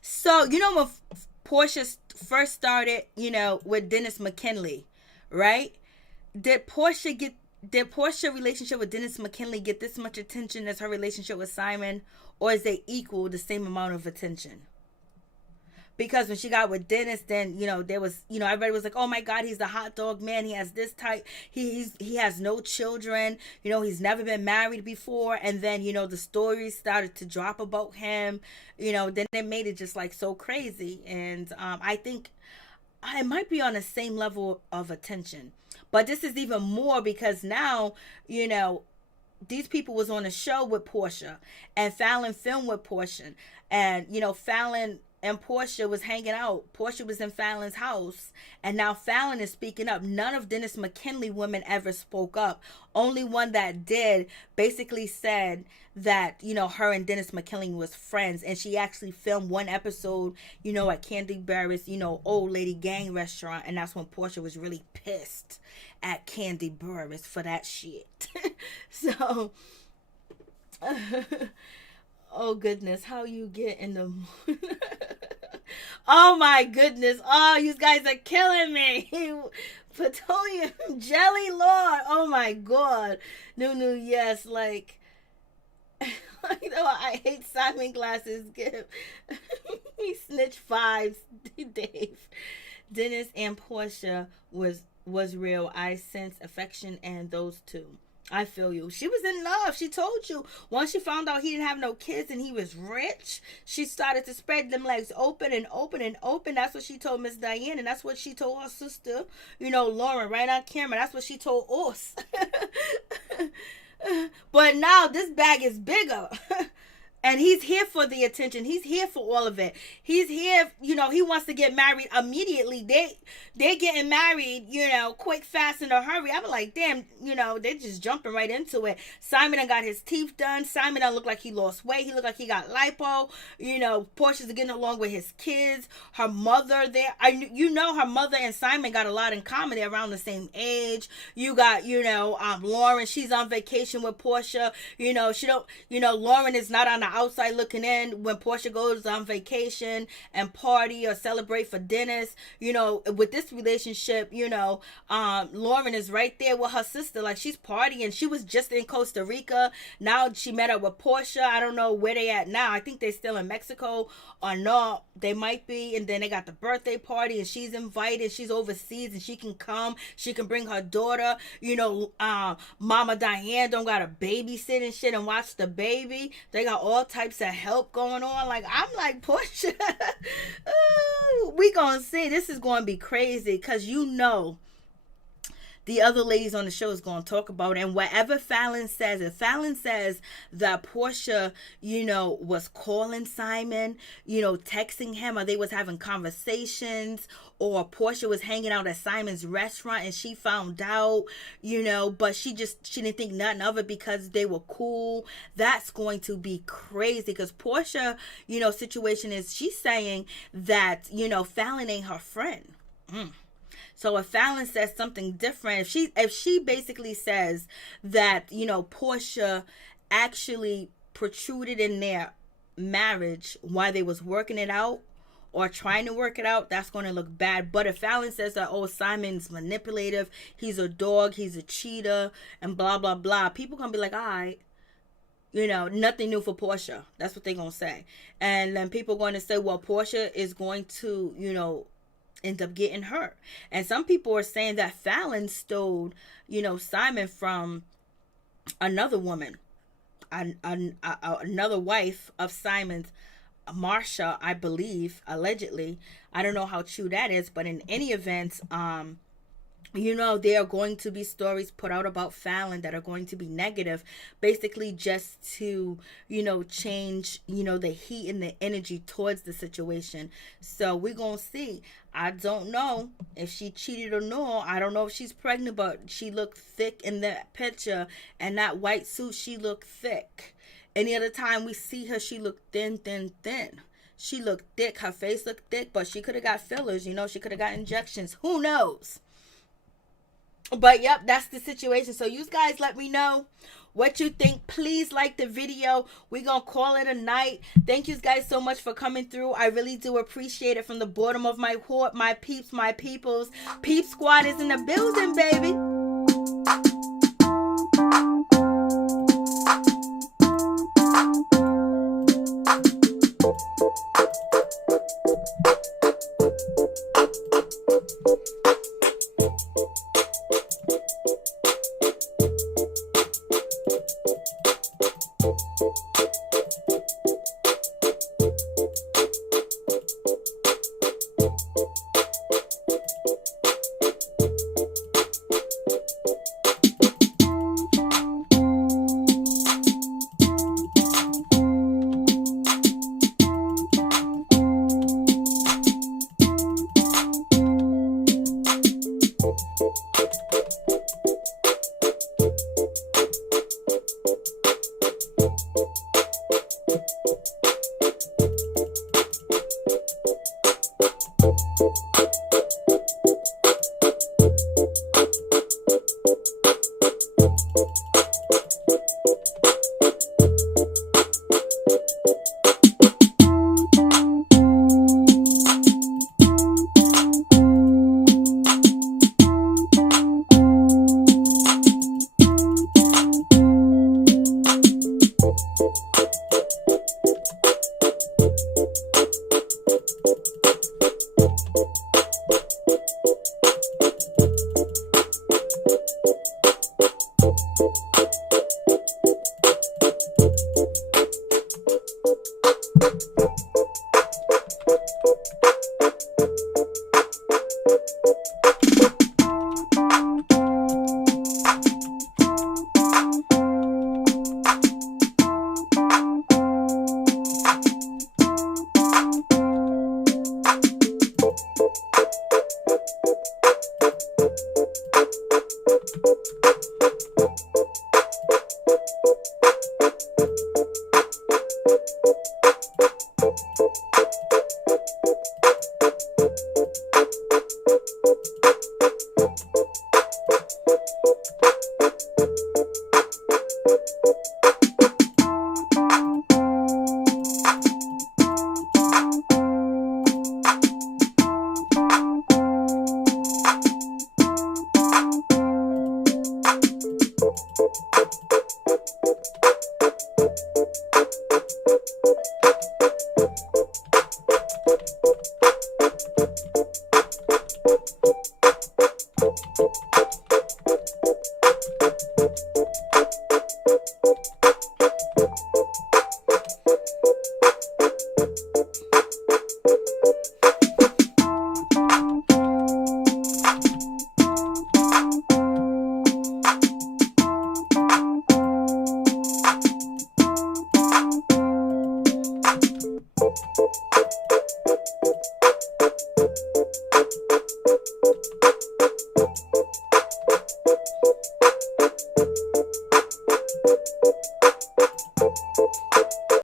so, when Portia first started, with Dennis McKinley, right? Did Portia relationship with Dennis McKinley get this much attention as her relationship with Simon, or is they equal the same amount of attention? Because when she got with Dennis, then, there was, everybody was like, oh my God, he's the hot dog man. He has this type. He has no children. He's never been married before. And then, the stories started to drop about him. Then it made it just like so crazy. And I think it might be on the same level of attention. But this is even more, because now, these people was on a show with Portia, and Fallon filmed with Portia. And, Fallon and Portia was hanging out. Portia was in Fallon's house, and now Fallon is speaking up. None of Dennis McKinley women ever spoke up. Only one that did basically said that, you know, her and Dennis McKinley was friends, and she actually filmed one episode, you know, at Candy Barrett's, you know, old lady gang restaurant, and that's when Portia was really pissed at Candy Barrett's for that shit. So, oh goodness, how you get in the oh my goodness, oh, you guys are killing me. Petroleum jelly, Lord, oh my god. NeNe, yes, like, you know, I hate Simon Glasses gift. He snitched fives, Dave. Dennis and Portia was real. I sense affection and those two. I feel you. She was in love. She told you. Once she found out he didn't have no kids and he was rich, she started to spread them legs open and open and open. That's what she told Miss Diane, and that's what she told her sister, you know, Lauren, right on camera. That's what she told us. But now this bag is bigger. And he's here for the attention. He's here for all of it. He's here, you know, he wants to get married immediately. They're getting married, you know, quick, fast, in a hurry. I'm like, damn, you know, they're just jumping right into it. Simon done got his teeth done. Simon done look like he lost weight. He looked like he got lipo. You know, Portia's getting along with his kids. Her mother there. You know, her mother and Simon got a lot in common. They're around the same age. You got, you know, Lauren. She's on vacation with Portia. You know, Lauren is not on the outside looking in when Portia goes on vacation and party or celebrate for Dennis. You know, with this relationship, you know, Lauren is right there with her sister, like she's partying. She was just in Costa Rica. Now she met up with Portia. I don't know where they at now. I think they're still in Mexico or not. They might be. And then they got the birthday party and she's invited. She's overseas and she can come. She can bring her daughter. You know, Mama Diane don't got to babysit and shit and watch the baby. They got all types of help going on. Like, I'm like, Portia, we gonna see. This is gonna be crazy because, you know, the other ladies on the show is going to talk about it. And whatever Fallon says, if Fallon says that Portia, you know, was calling Simon, you know, texting him, or they was having conversations, or Portia was hanging out at Simon's restaurant and she found out, you know, but she didn't think nothing of it because they were cool, that's going to be crazy. Because Portia, you know, situation is, she's saying that, you know, Fallon ain't her friend. So if Fallon says something different, if she basically says that, you know, Portia actually protruded in their marriage while they was working it out or trying to work it out, that's going to look bad. But if Fallon says that, oh, Simon's manipulative, he's a dog, he's a cheater, and blah, blah, blah, people going to be like, all right. You know, nothing new for Portia. That's what they're going to say. And then people are going to say, well, Portia is going to, you know, end up getting hurt. And some people are saying that Fallon stole, you know, Simon from another woman, another wife of Simon's, Marsha, I believe, allegedly. I don't know how true that is, but in any event, you know, there are going to be stories put out about Fallon that are going to be negative, basically just to, you know, change, you know, the heat and the energy towards the situation. So we're going to see. I don't know if she cheated or not. I don't know if she's pregnant, but she looked thick in that picture, and that white suit, she looked thick. Any other time we see her, she looked thin. She looked thick. Her face looked thick, but she could have got fillers, you know, she could have got injections. Who knows? But yep, that's the situation. So you guys let me know what you think. Please like the video. We're gonna call it a night. Thank you guys so much for coming through. I really do appreciate it from the bottom of my heart. My peeps, my peoples. Peep Squad is in the building, baby.